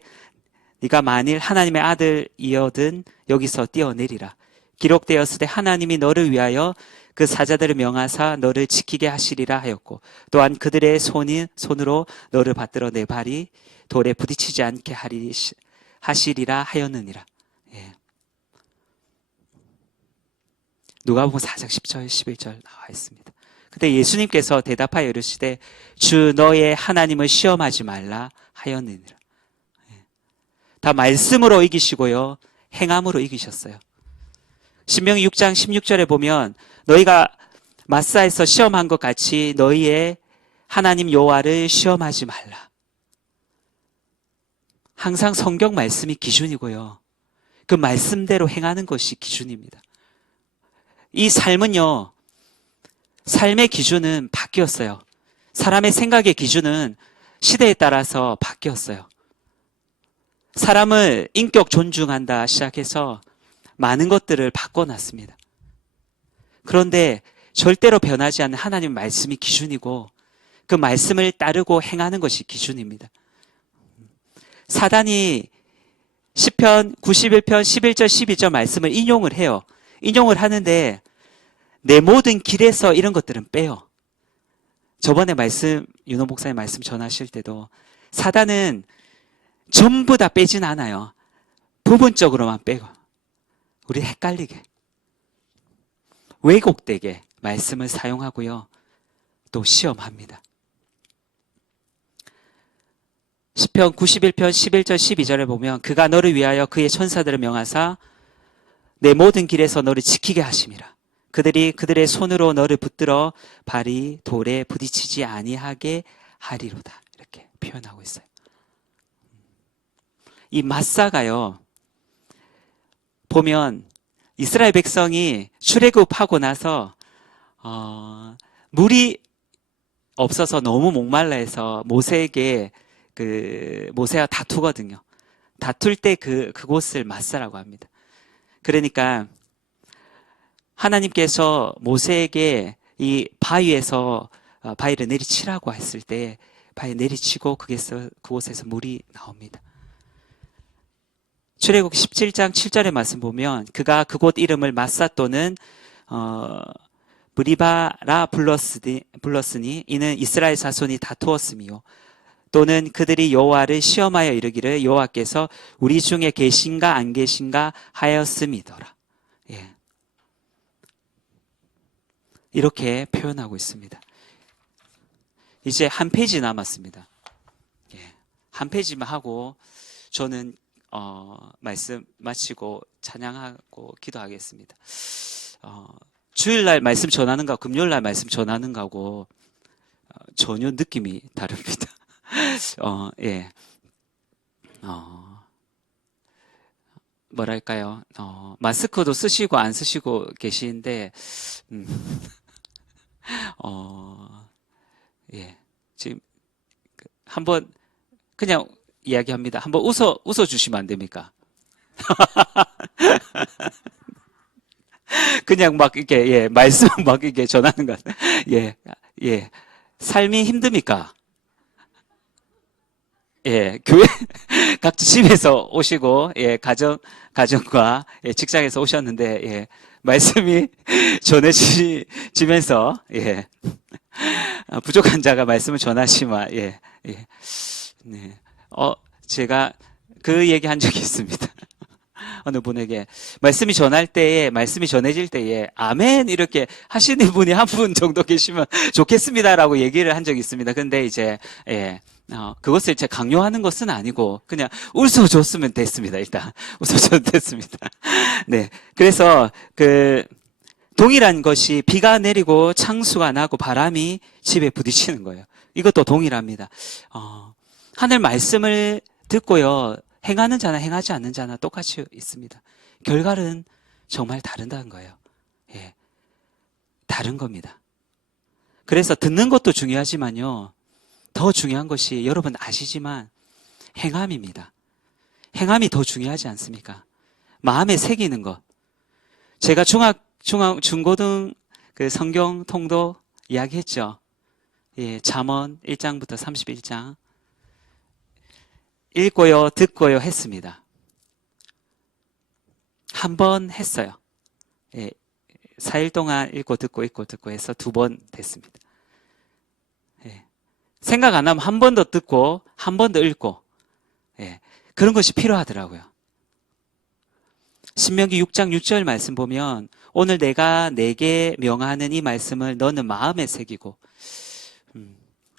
네가 만일 하나님의 아들이어든 여기서 뛰어내리라. 기록되었으되 하나님이 너를 위하여 그 사자들을 명하사 너를 지키게 하시리라 하였고 또한 그들의 손으로 너를 받들어 내 발이 돌에 부딪히지 않게 하시리라 하였느니라. 예. 누가복음 4장 10절 11절 나와 있습니다. 근데 예수님께서 대답하여 이르시되 주 너의 하나님을 시험하지 말라 하였느니라. 다 말씀으로 이기시고요, 행함으로 이기셨어요. 신명기 6장 16절에 보면 너희가 마사에서 시험한 것 같이 너희의 하나님 여호와를 시험하지 말라. 항상 성경 말씀이 기준이고요, 그 말씀대로 행하는 것이 기준입니다. 이 삶은요, 삶의 기준은 바뀌었어요. 사람의 생각의 기준은 시대에 따라서 바뀌었어요. 사람을 인격 존중한다 시작해서 많은 것들을 바꿔놨습니다. 그런데 절대로 변하지 않는 하나님 말씀이 기준이고 그 말씀을 따르고 행하는 것이 기준입니다. 사단이 시편 91편 11절 12절 말씀을 인용을 해요. 인용을 하는데 내 모든 길에서 이런 것들은 빼요. 저번에 윤호 목사님 말씀 전하실 때도 사단은 전부 다 빼진 않아요. 부분적으로만 빼고 우리 헷갈리게, 왜곡되게 말씀을 사용하고요, 또 시험합니다. 시편 91편 11절 12절에 보면 그가 너를 위하여 그의 천사들을 명하사 내 모든 길에서 너를 지키게 하심이라. 그들이 그들의 손으로 너를 붙들어 발이 돌에 부딪히지 아니하게 하리로다. 이렇게 표현하고 있어요. 이 마사가요, 보면 이스라엘 백성이 출애굽하고 나서 물이 없어서 너무 목말라 해서 모세에게 모세와 다투거든요. 다툴 때 그곳을 마사라고 합니다. 그러니까 하나님께서 모세에게 이 바위에서 바위를 내리치라고 했을 때 바위 내리치고 그곳에서 물이 나옵니다. 출애굽 17장 7절의 말씀 보면 그가 그곳 이름을 마사 또는 브리바라 불렀으니 이는 이스라엘 자손이 다투었으며 또는 그들이 여호와를 시험하여 이르기를 여호와께서 우리 중에 계신가 안 계신가 하였음이더라. 예. 이렇게 표현하고 있습니다. 이제 한 페이지 남았습니다. 예. 한 페이지만 하고 저는 말씀 마치고 찬양하고 기도하겠습니다. 주일날 말씀 전하는 거하고 금요일날 말씀 전하는 거하고 전혀 느낌이 다릅니다. 예. 뭐랄까요? 마스크도 쓰시고 안 쓰시고 계시는데, 예. 지금, 한번, 그냥 이야기합니다. 한번 웃어주시면 안 됩니까? 그냥 막 이렇게, 예, 말씀 막 이렇게 전하는 것. 예, 예. 삶이 힘듭니까? 예, 교회, 각자 집에서 오시고, 예, 가정과, 예, 직장에서 오셨는데, 예, 말씀이 전해지면서, 예, 부족한 자가 말씀을 전하시면, 예, 예, 네. 제가 그 얘기 한 적이 있습니다. 어느 분에게 말씀이 전해질 때에 아멘 이렇게 하시는 분이 한 분 정도 계시면 좋겠습니다라고 얘기를 한 적이 있습니다. 근데 이제 예, 그것을 제가 강요하는 것은 아니고 그냥 웃어줬으면 됐습니다. 일단 웃어줘도 됐습니다. 네, 그래서 동일한 것이 비가 내리고 창수가 나고 바람이 집에 부딪히는 거예요. 이것도 동일합니다. 하늘 말씀을 듣고요, 행하는 자나 행하지 않는 자나 똑같이 있습니다. 결과는 정말 다른다는 거예요. 예, 다른 겁니다. 그래서 듣는 것도 중요하지만요, 더 중요한 것이 여러분 아시지만 행함입니다. 행함이 더 중요하지 않습니까? 마음에 새기는 것. 제가 중고등 성경 통도 이야기했죠. 예, 잠언 1장부터 31장. 읽고요, 듣고요 했습니다. 한 번 했어요. 예, 4일 동안 읽고 듣고 해서 2번 됐습니다. 예, 생각 안 하면 한 번 더 듣고 한 번 더 읽고, 예, 그런 것이 필요하더라고요. 신명기 6장 6절 말씀 보면 오늘 내가 내게 명하는 이 말씀을 너는 마음에 새기고,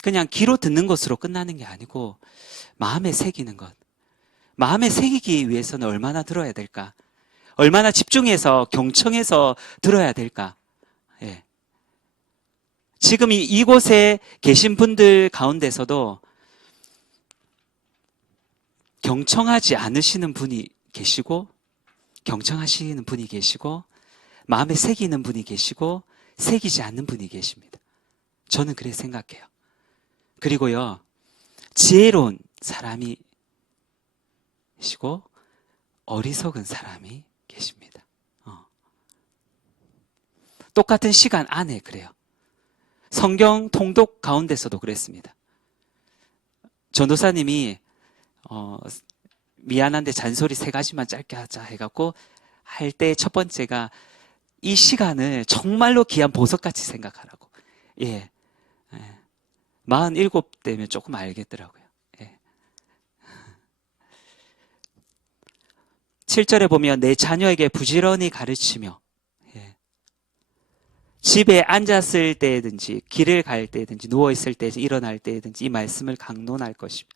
그냥 귀로 듣는 것으로 끝나는 게 아니고 마음에 새기는 것. 마음에 새기기 위해서는 얼마나 들어야 될까? 얼마나 집중해서 경청해서 들어야 될까? 예. 지금 이곳에 계신 분들 가운데서도 경청하지 않으시는 분이 계시고, 경청하시는 분이 계시고, 마음에 새기는 분이 계시고, 새기지 않는 분이 계십니다. 저는 그렇게 생각해요. 그리고요, 지혜로운 사람이 계시고, 어리석은 사람이 계십니다. 똑같은 시간 안에 그래요. 성경 통독 가운데서도 그랬습니다. 전도사님이 미안한데 잔소리 3가지만 짧게 하자 해갖고 할 때 첫 번째가 이 시간을 정말로 귀한 보석같이 생각하라고. 예. 47대면 조금 알겠더라고요. 예. 7절에 보면 내 자녀에게 부지런히 가르치며, 예. 집에 앉았을 때든지 길을 갈 때든지 누워있을 때 일어날 때든지 이 말씀을 강론할 것이며,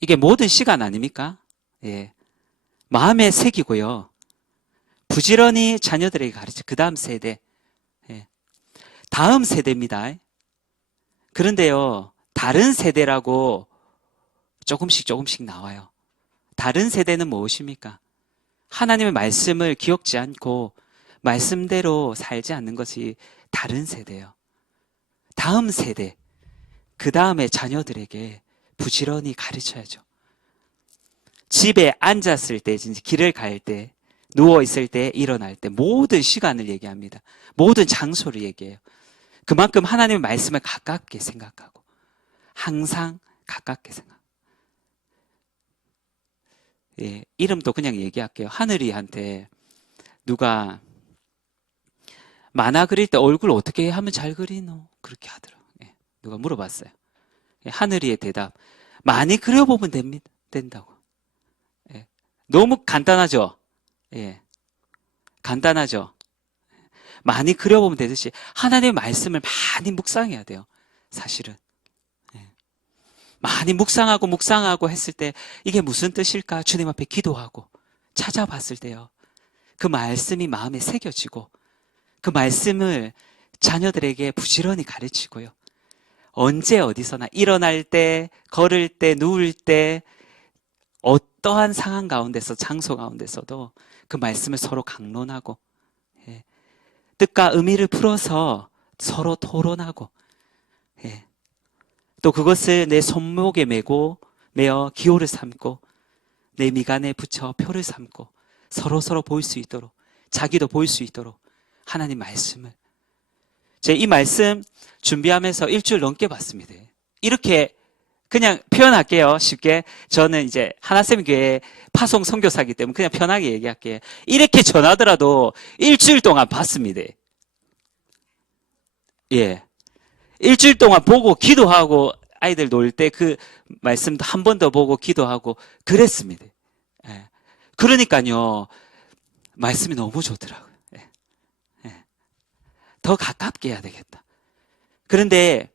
이게 모든 시간 아닙니까? 예. 마음에 새기고요. 부지런히 자녀들에게 가르쳐. 그 다음 세대. 예. 다음 세대입니다. 그런데요, 다른 세대라고 조금씩 나와요. 다른 세대는 무엇입니까? 하나님의 말씀을 기억지 않고 말씀대로 살지 않는 것이 다른 세대예요. 다음 세대, 그 다음에 자녀들에게 부지런히 가르쳐야죠. 집에 앉았을 때, 길을 갈 때, 누워있을 때, 일어날 때, 모든 시간을 얘기합니다. 모든 장소를 얘기해요. 그만큼 하나님의 말씀을 가깝게 생각하고, 항상 가깝게 생각하고. 예, 이름도 그냥 얘기할게요. 하늘이한테 누가 만화 그릴 때 얼굴 어떻게 하면 잘 그리노? 그렇게 하더라고요. 예, 누가 물어봤어요. 예, 하늘이의 대답. 많이 그려보면 된다고. 예, 너무 간단하죠? 예, 간단하죠? 많이 그려보면 되듯이 하나님의 말씀을 많이 묵상해야 돼요. 사실은. 예. 많이 묵상하고 했을 때 이게 무슨 뜻일까? 주님 앞에 기도하고 찾아봤을 때요. 그 말씀이 마음에 새겨지고 그 말씀을 자녀들에게 부지런히 가르치고요. 언제 어디서나 일어날 때, 걸을 때, 누울 때 어떠한 상황 가운데서 장소 가운데서도 그 말씀을 서로 강론하고 예. 뜻과 의미를 풀어서 서로 토론하고 예. 또 그것을 내 손목에 메어 기호를 삼고 내 미간에 붙여 표를 삼고 서로 볼 수 있도록 자기도 볼 수 있도록 하나님 말씀을 제 이 말씀 준비하면서 일주일 넘게 봤습니다. 이렇게 그냥 표현할게요. 쉽게. 저는 이제 하나쌤 교회 파송 선교사이기 때문에 그냥 편하게 얘기할게요. 이렇게 전하더라도 일주일 동안 봤습니다. 예. 일주일 동안 보고 기도하고 아이들 놀 때 그 말씀도 한 번 더 보고 기도하고 그랬습니다. 예. 그러니까요. 말씀이 너무 좋더라고요. 예. 예. 더 가깝게 해야 되겠다. 그런데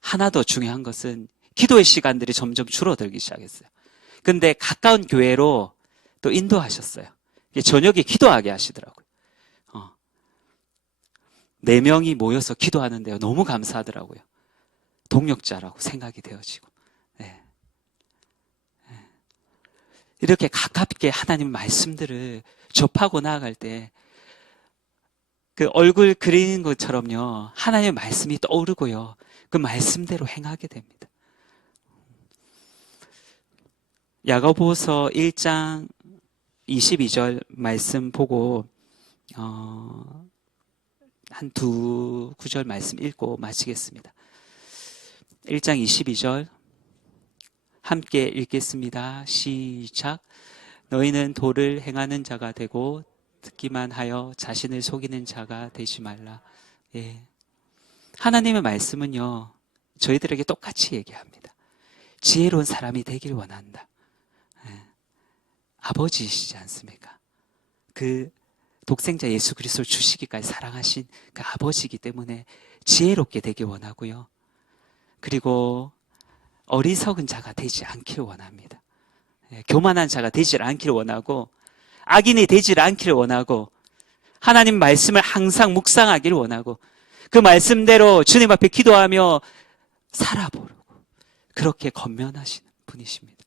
하나 더 중요한 것은 기도의 시간들이 점점 줄어들기 시작했어요. 근데 가까운 교회로 또 인도하셨어요. 저녁에 기도하게 하시더라고요. 4명이 모여서 기도하는데요. 너무 감사하더라고요. 동역자라고 생각이 되어지고. 네. 이렇게 가깝게 하나님 말씀들을 접하고 나아갈 때 그 얼굴 그리는 것처럼요. 하나님의 말씀이 떠오르고요. 그 말씀대로 행하게 됩니다. 야고보서 1장 22절 말씀 보고 한 두 구절 말씀 읽고 마치겠습니다. 1장 22절 함께 읽겠습니다. 시작. 너희는 도를 행하는 자가 되고 듣기만 하여 자신을 속이는 자가 되지 말라. 예. 하나님의 말씀은요. 저희들에게 똑같이 얘기합니다. 지혜로운 사람이 되길 원한다. 예. 아버지이시지 않습니까? 그 독생자 예수 그리스도를 주시기까지 사랑하신 그 아버지이기 때문에 지혜롭게 되길 원하고요. 그리고 어리석은 자가 되지 않기를 원합니다. 교만한 자가 되지 않기를 원하고 악인이 되지 않기를 원하고 하나님 말씀을 항상 묵상하기를 원하고 그 말씀대로 주님 앞에 기도하며 살아보려고 그렇게 권면하시는 분이십니다.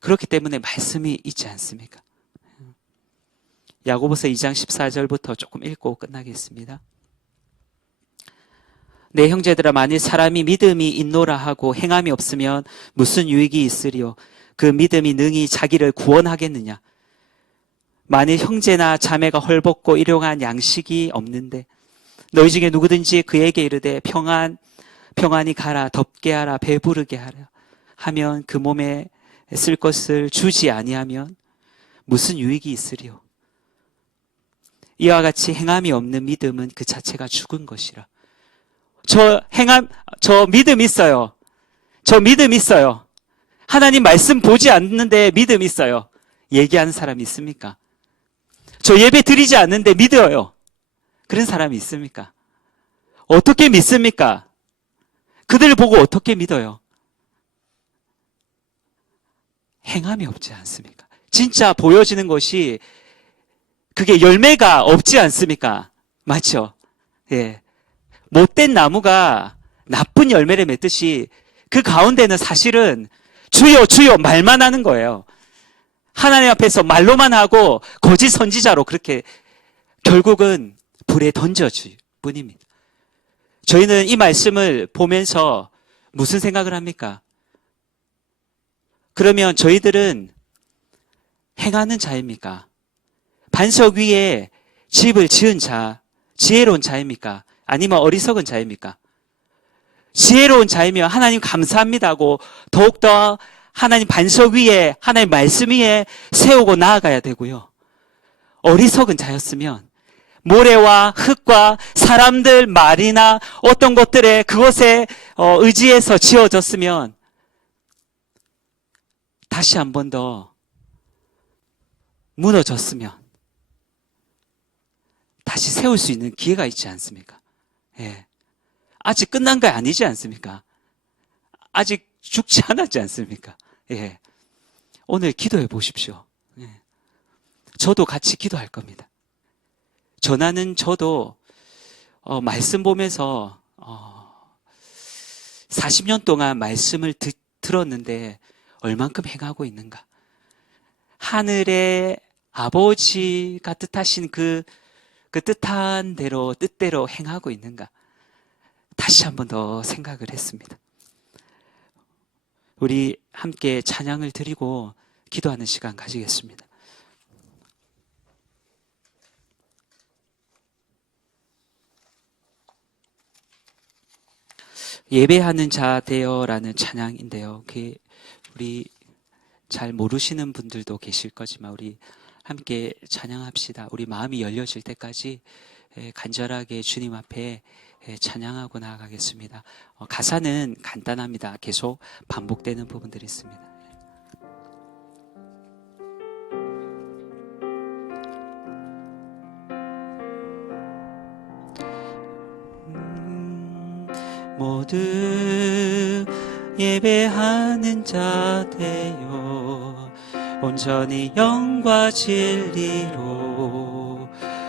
그렇기 때문에 말씀이 있지 않습니까? 야고보서 2장 14절부터 조금 읽고 끝나겠습니다. 내 형제들아, 만일 사람이 믿음이 있노라 하고 행함이 없으면 무슨 유익이 있으리요? 그 믿음이 능히 자기를 구원하겠느냐? 만일 형제나 자매가 헐벗고 일용한 양식이 없는데 너희 중에 누구든지 그에게 이르되 평안히 가라, 덥게 하라, 배부르게 하라 하면 그 몸에 쓸 것을 주지 아니하면 무슨 유익이 있으리요? 이와 같이 행함이 없는 믿음은 그 자체가 죽은 것이라. 저 믿음 있어요. 저 믿음 있어요. 하나님 말씀 보지 않는데 믿음 있어요. 얘기하는 사람이 있습니까? 저 예배 드리지 않는데 믿어요. 그런 사람이 있습니까? 어떻게 믿습니까? 그들을 보고 어떻게 믿어요? 행함이 없지 않습니까? 진짜 보여지는 것이 그게 열매가 없지 않습니까? 맞죠? 예. 못된 나무가 나쁜 열매를 맺듯이 그 가운데는 사실은 주여 주여 말만 하는 거예요. 하나님 앞에서 말로만 하고 거짓 선지자로 그렇게 결국은 불에 던져줄 뿐입니다. 저희는 이 말씀을 보면서 무슨 생각을 합니까? 그러면 저희들은 행하는 자입니까? 반석 위에 집을 지은 자, 지혜로운 자입니까? 아니면 어리석은 자입니까? 지혜로운 자이면 하나님 감사합니다고 더욱더 하나님 반석 위에, 하나님 말씀 위에 세우고 나아가야 되고요. 어리석은 자였으면 모래와 흙과 사람들 말이나 어떤 것들에 그것에 의지해서 지어졌으면 다시 한 번 더 무너졌으면 다시 세울 수 있는 기회가 있지 않습니까? 예. 아직 끝난 거 아니지 않습니까? 아직 죽지 않았지 않습니까? 예. 오늘 기도해 보십시오. 예. 저도 같이 기도할 겁니다. 저도 말씀 보면서 40년 동안 말씀을 들었는데 얼만큼 행하고 있는가? 하늘의 아버지가 뜻하신 그 뜻한 대로 뜻대로 행하고 있는가? 다시 한 번 더 생각을 했습니다. 우리 함께 찬양을 드리고 기도하는 시간 가지겠습니다. 예배하는 자 되어라는 찬양인데요. 우리 잘 모르시는 분들도 계실 거지만 우리 함께 찬양합시다. 우리 마음이 열려질 때까지 간절하게 주님 앞에 찬양하고 나아가겠습니다. 가사는 간단합니다. 계속 반복되는 부분들이 있습니다. 모두 예배하는 자 되어 온전히 영과 진리로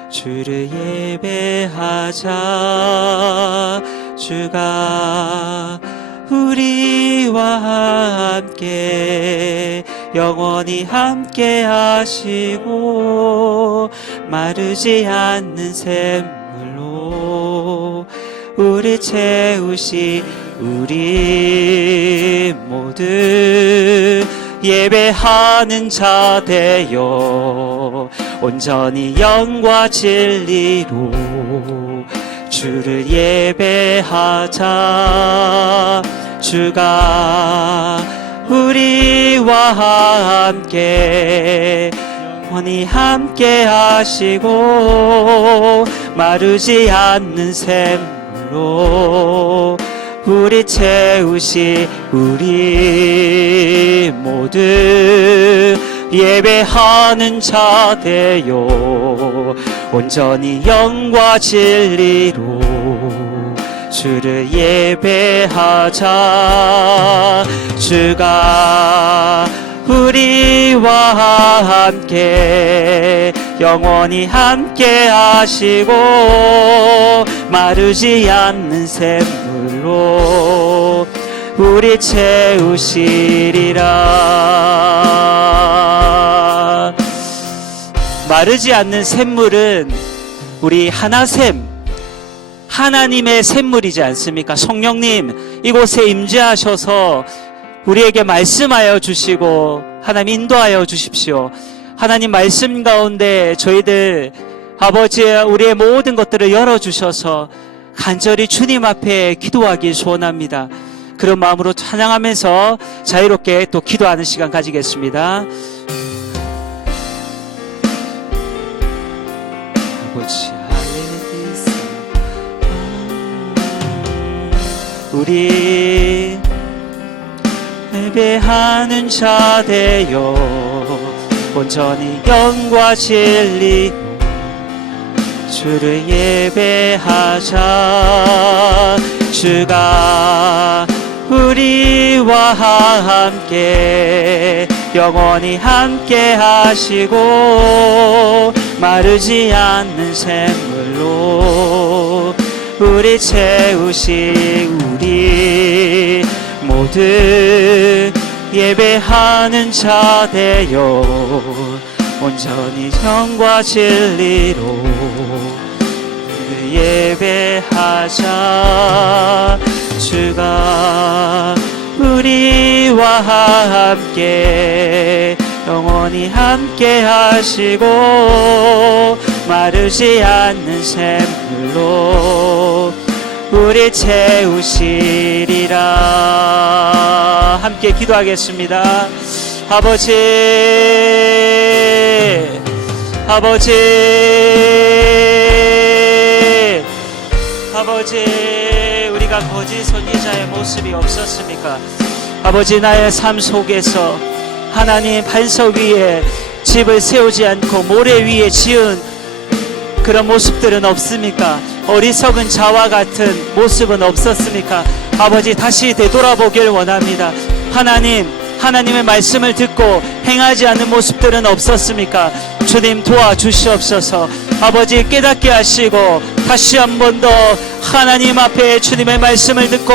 주를 예배하자. 주가 우리와 함께 영원히 함께 하시고 마르지 않는 샘물로 우리 채우시. 우리 모두 예배하는 자 되어 온전히 영과 진리로 주를 예배하자. 주가 우리와 함께 영원히 함께 하시고 마르지 않는 샘물로 우리 채우시. 우리 모두 예배하는 자 되요 온전히 영과 진리로 주를 예배하자. 주가 우리와 함께 영원히 함께 하시고 마르지 않는 샘물로 우리 채우시리라. 마르지 않는 샘물은 우리 하나샘, 하나님의 샘물이지 않습니까? 성령님 이곳에 임재하셔서 우리에게 말씀하여 주시고 하나님 인도하여 주십시오. 하나님 말씀 가운데 저희들 아버지 우리의 모든 것들을 열어주셔서 간절히 주님 앞에 기도하기 소원합니다. 그런 마음으로 찬양하면서 자유롭게 또 기도하는 시간 가지겠습니다. 아버지 우리 예배하는 자 되어 온전히 영과 진리 주를 예배하자. 주가 우리와 함께 영원히 함께 하시고 마르지 않는 샘물로 우리 채우시. 우리 모두 예배하는 자 되어 온전히 영과 진리로 예배하자. 주가 우리와 함께 영원히 함께 하시고 마르지 않는 샘물로 우리 채우시리라. 함께 기도하겠습니다. 아버지 우리가 거짓 선지자의 모습이 없었습니까? 아버지 나의 삶 속에서 하나님 반석 위에 집을 세우지 않고 모래 위에 지은 그런 모습들은 없습니까? 어리석은 자와 같은 모습은 없었습니까? 아버지 다시 되돌아보길 원합니다. 하나님의 말씀을 듣고 행하지 않는 모습들은 없었습니까? 주님 도와주시옵소서. 아버지 깨닫게 하시고 다시 한 번 더 하나님 앞에 주님의 말씀을 듣고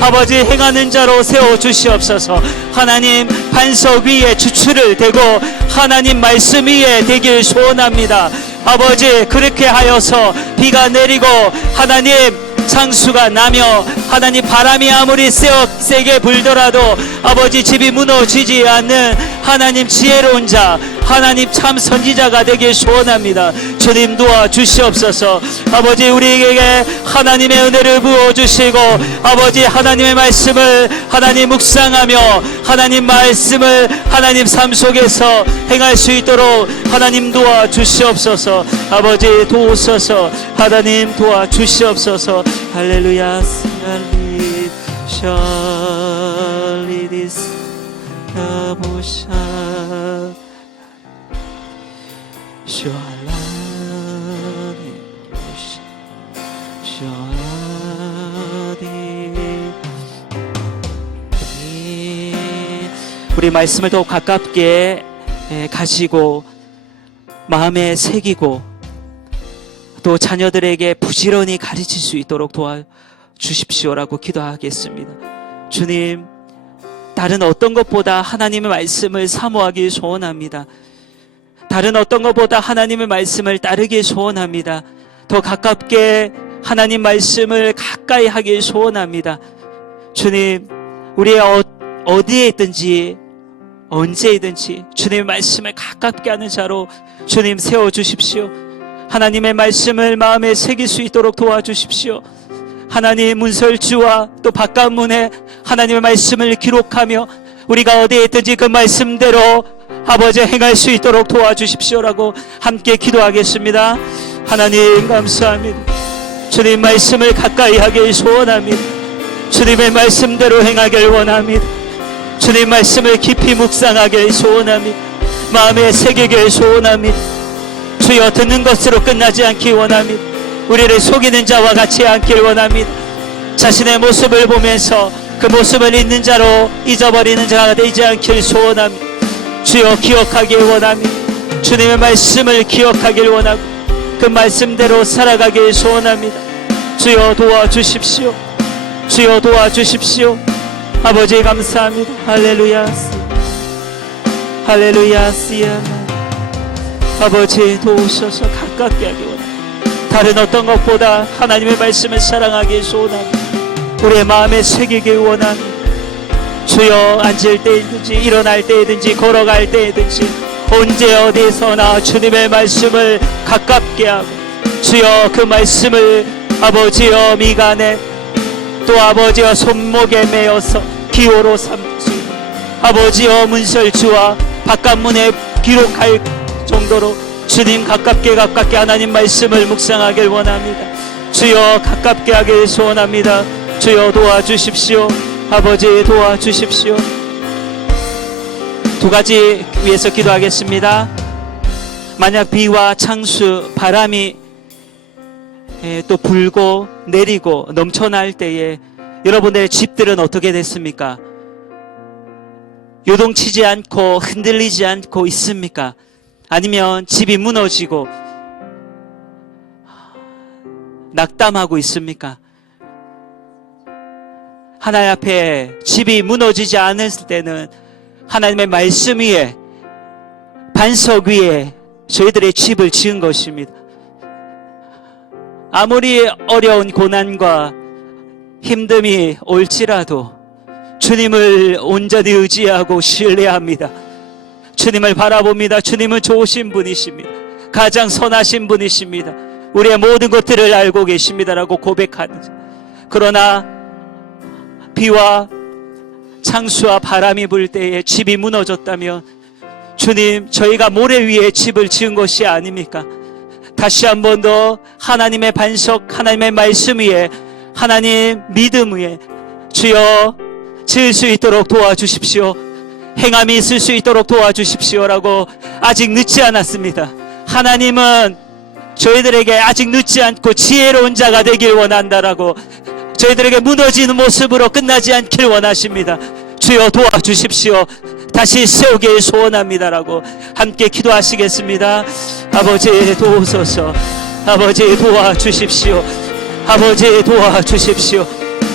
아버지 행하는 자로 세워주시옵소서. 하나님 반석 위에 주추를 대고 하나님 말씀 위에 되길 소원합니다. 아버지 그렇게 하여서 비가 내리고 하나님 상수가 나며 하나님 바람이 아무리 세게 불더라도 아버지 집이 무너지지 않는 하나님 지혜로운 자 하나님 참 선지자가 되길 소원합니다. 주님 도와주시옵소서. 아버지 우리에게 하나님의 은혜를 부어주시고 아버지 하나님의 말씀을 하나님 묵상하며 하나님 말씀을 하나님 삶 속에서 행할 수 있도록 하나님 도와주시옵소서. 아버지 도우소서. 하나님 도와주시옵소서. 할렐루야. 샬리디스 가보샤 우리 말씀을 더 가깝게 가지고 마음에 새기고 또 자녀들에게 부지런히 가르칠 수 있도록 도와주십시오라고 기도하겠습니다. 주님 다른 어떤 것보다 하나님의 말씀을 사모하기 소원합니다. 다른 어떤 것보다 하나님의 말씀을 따르기 소원합니다. 더 가깝게 하나님 말씀을 가까이 하길 소원합니다. 주님 우리의 어디에 있든지 언제이든지 주님의 말씀을 가깝게 하는 자로 주님 세워주십시오. 하나님의 말씀을 마음에 새길 수 있도록 도와주십시오. 하나님 문설주와 또 바깥문에 하나님의 말씀을 기록하며 우리가 어디에 있든지 그 말씀대로 아버지 행할 수 있도록 도와주십시오라고 함께 기도하겠습니다. 하나님 감사합니다. 주님 말씀을 가까이 하길 소원합니다. 주님의 말씀대로 행하길 원합니다. 주님 말씀을 깊이 묵상하길 소원합니다. 마음에 새기길 소원합니다. 주여, 듣는 것으로 끝나지 않기 원합니다. 우리를 속이는 자와 같이 않길 원합니다. 자신의 모습을 보면서 그 모습을 있는 자로 잊어버리는 자가 되지 않길 소원합니다. 주여, 기억하길 원합니다. 주님의 말씀을 기억하길 원하고 그 말씀대로 살아가길 소원합니다. 주여, 도와주십시오. 주여, 도와주십시오. 아버지, 감사합니다. 할렐루야, 할렐루야. 아버지, 도우셔서 가깝게 하기 원합니다. 다른 어떤 것보다 하나님의 말씀을 사랑하기 소원합니다. 우리의 마음에 새기길 원합니다. 주여, 앉을 때이든지 일어날 때이든지 걸어갈 때이든지 언제 어디서나 주님의 말씀을 가깝게 하고, 주여, 그 말씀을 아버지여 미간에 또 아버지여 손목에 매어서 기호로 삼을 수 있는 아버지여 문설주와 바깥문에 기록할 정도로 주님 가깝게 하나님 말씀을 묵상하길 원합니다. 주여, 가깝게 하길 소원합니다. 주여, 도와주십시오. 아버지, 도와주십시오. 두 가지 위해서 기도하겠습니다. 만약 비와 창수, 바람이 또 불고 내리고 넘쳐날 때에 여러분들의 집들은 어떻게 됐습니까? 요동치지 않고 흔들리지 않고 있습니까? 아니면 집이 무너지고 낙담하고 있습니까? 하나님 앞에 집이 무너지지 않을 때는 하나님의 말씀 위에, 반석 위에 저희들의 집을 지은 것입니다. 아무리 어려운 고난과 힘듦이 올지라도 주님을 온전히 의지하고 신뢰합니다. 주님을 바라봅니다. 주님은 좋으신 분이십니다. 가장 선하신 분이십니다. 우리의 모든 것들을 알고 계십니다라고 고백하는. 그러나 비와 창수와 바람이 불 때에 집이 무너졌다면 주님, 저희가 모래 위에 집을 지은 것이 아닙니까? 다시 한 번 더 하나님의 반석, 하나님의 말씀 위에, 하나님 믿음 위에 주여 지을 수 있도록 도와주십시오. 행함이 있을 수 있도록 도와주십시오라고 아직 늦지 않았습니다. 하나님은 저희들에게 아직 늦지 않고 지혜로운 자가 되길 원한다라고, 저희들에게 무너지는 모습으로 끝나지 않길 원하십니다. 주여, 도와주십시오. 다시 세우길 소원합니다라고 함께 기도하시겠습니다. 아버지, 도우소서. 아버지, 도와주십시오. 아버지, 도와주십시오.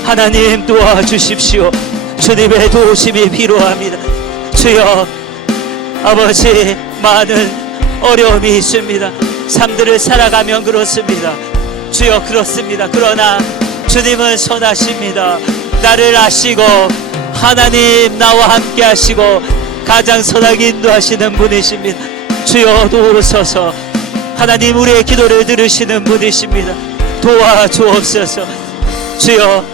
하나님, 도와주십시오. 주님의 도우심이 필요합니다. 주여, 아버지, 많은 어려움이 있습니다. 삶들을 살아가면 그렇습니다. 주여, 그렇습니다. 그러나 주님은 선하십니다. 나를 아시고 하나님 나와 함께 하시고 가장 선하게 인도하시는 분이십니다. 주여, 도우소서. 하나님, 우리의 기도를 들으시는 분이십니다. 도와주옵소서. 주여,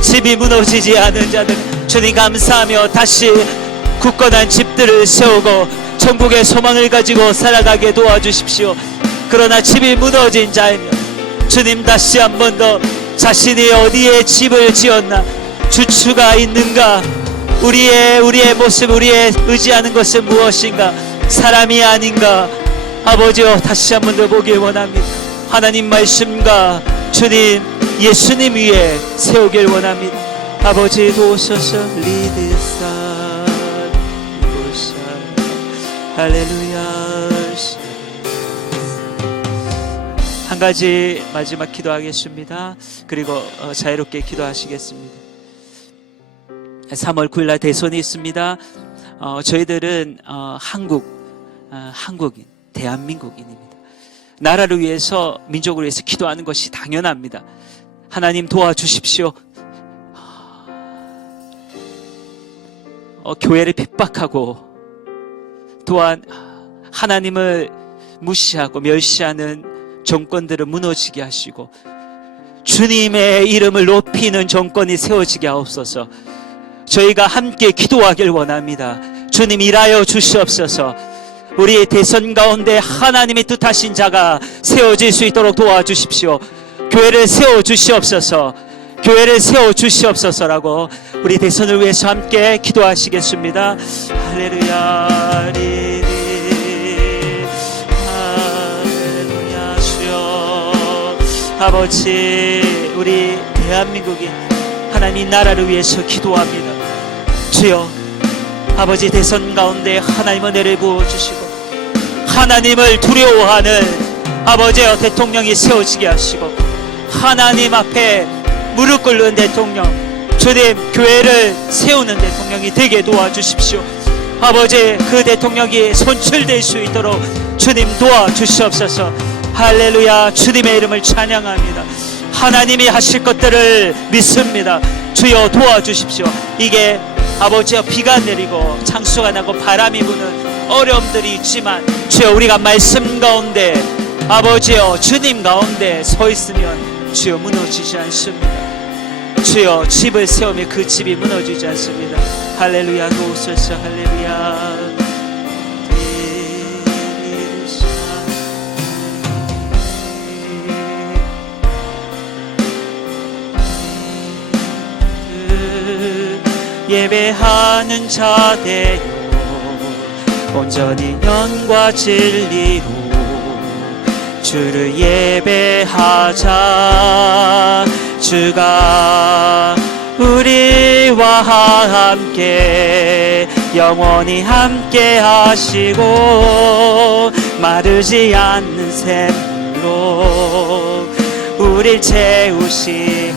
집이 무너지지 않은 자들 주님 감사하며 다시 굳건한 집들을 세우고 천국의 소망을 가지고 살아가게 도와주십시오. 그러나 집이 무너진 자이면 주님, 다시 한 번 더 자신이 어디에 집을 지었나, 주추가 있는가, 우리의 모습, 우리의 의지하는 것은 무엇인가, 사람이 아닌가, 아버지여, 다시 한 번 더 보길 원합니다. 하나님 말씀과 주님 예수님 위에 세우길 원합니다. 아버지, 도우소서. 리드사 할렐루야. 한 가지 마지막 기도하겠습니다. 그리고 자유롭게 기도하시겠습니다. 3월 9일 날 대선이 있습니다. 저희들은 한국인, 대한민국인입니다. 나라를 위해서, 민족을 위해서 기도하는 것이 당연합니다. 하나님, 도와주십시오. 교회를 핍박하고 또한 하나님을 무시하고 멸시하는 정권들을 무너지게 하시고 주님의 이름을 높이는 정권이 세워지게 하옵소서. 저희가 함께 기도하길 원합니다. 주님, 일하여 주시옵소서. 우리 대선 가운데 하나님이 뜻하신 자가 세워질 수 있도록 도와주십시오. 교회를 세워주시옵소서. 교회를 세워주시옵소서라고 우리 대선을 위해서 함께 기도하시겠습니다. 할렐루야. 아버지, 우리 대한민국이 하나님 이 나라를 위해서 기도합니다. 주여, 아버지, 대선 가운데 하나님의 은혜를 부어주시고 하나님을 두려워하는 아버지여 대통령이 세워지게 하시고 하나님 앞에 무릎 꿇는 대통령, 주님 교회를 세우는 대통령이 되게 도와주십시오. 아버지, 그 대통령이 손출될 수 있도록 주님 도와주시옵소서. 할렐루야. 주님의 이름을 찬양합니다. 하나님이 하실 것들을 믿습니다. 주여 도와주십시오. 이게 아버지여 비가 내리고 창수가 나고 바람이 부는 어려움들이 있지만 주여 우리가 말씀 가운데 아버지여 주님 가운데 서 있으면 주여 무너지지 않습니다. 주여 집을 세우면 그 집이 무너지지 않습니다. 할렐루야. 도우소서. 할렐루야. 예배하는 자 되어 온전히 영과 진리로 주를 예배하자. 주가 우리와 함께 영원히 함께 하시고 마르지 않는 샘으로 우릴 채우시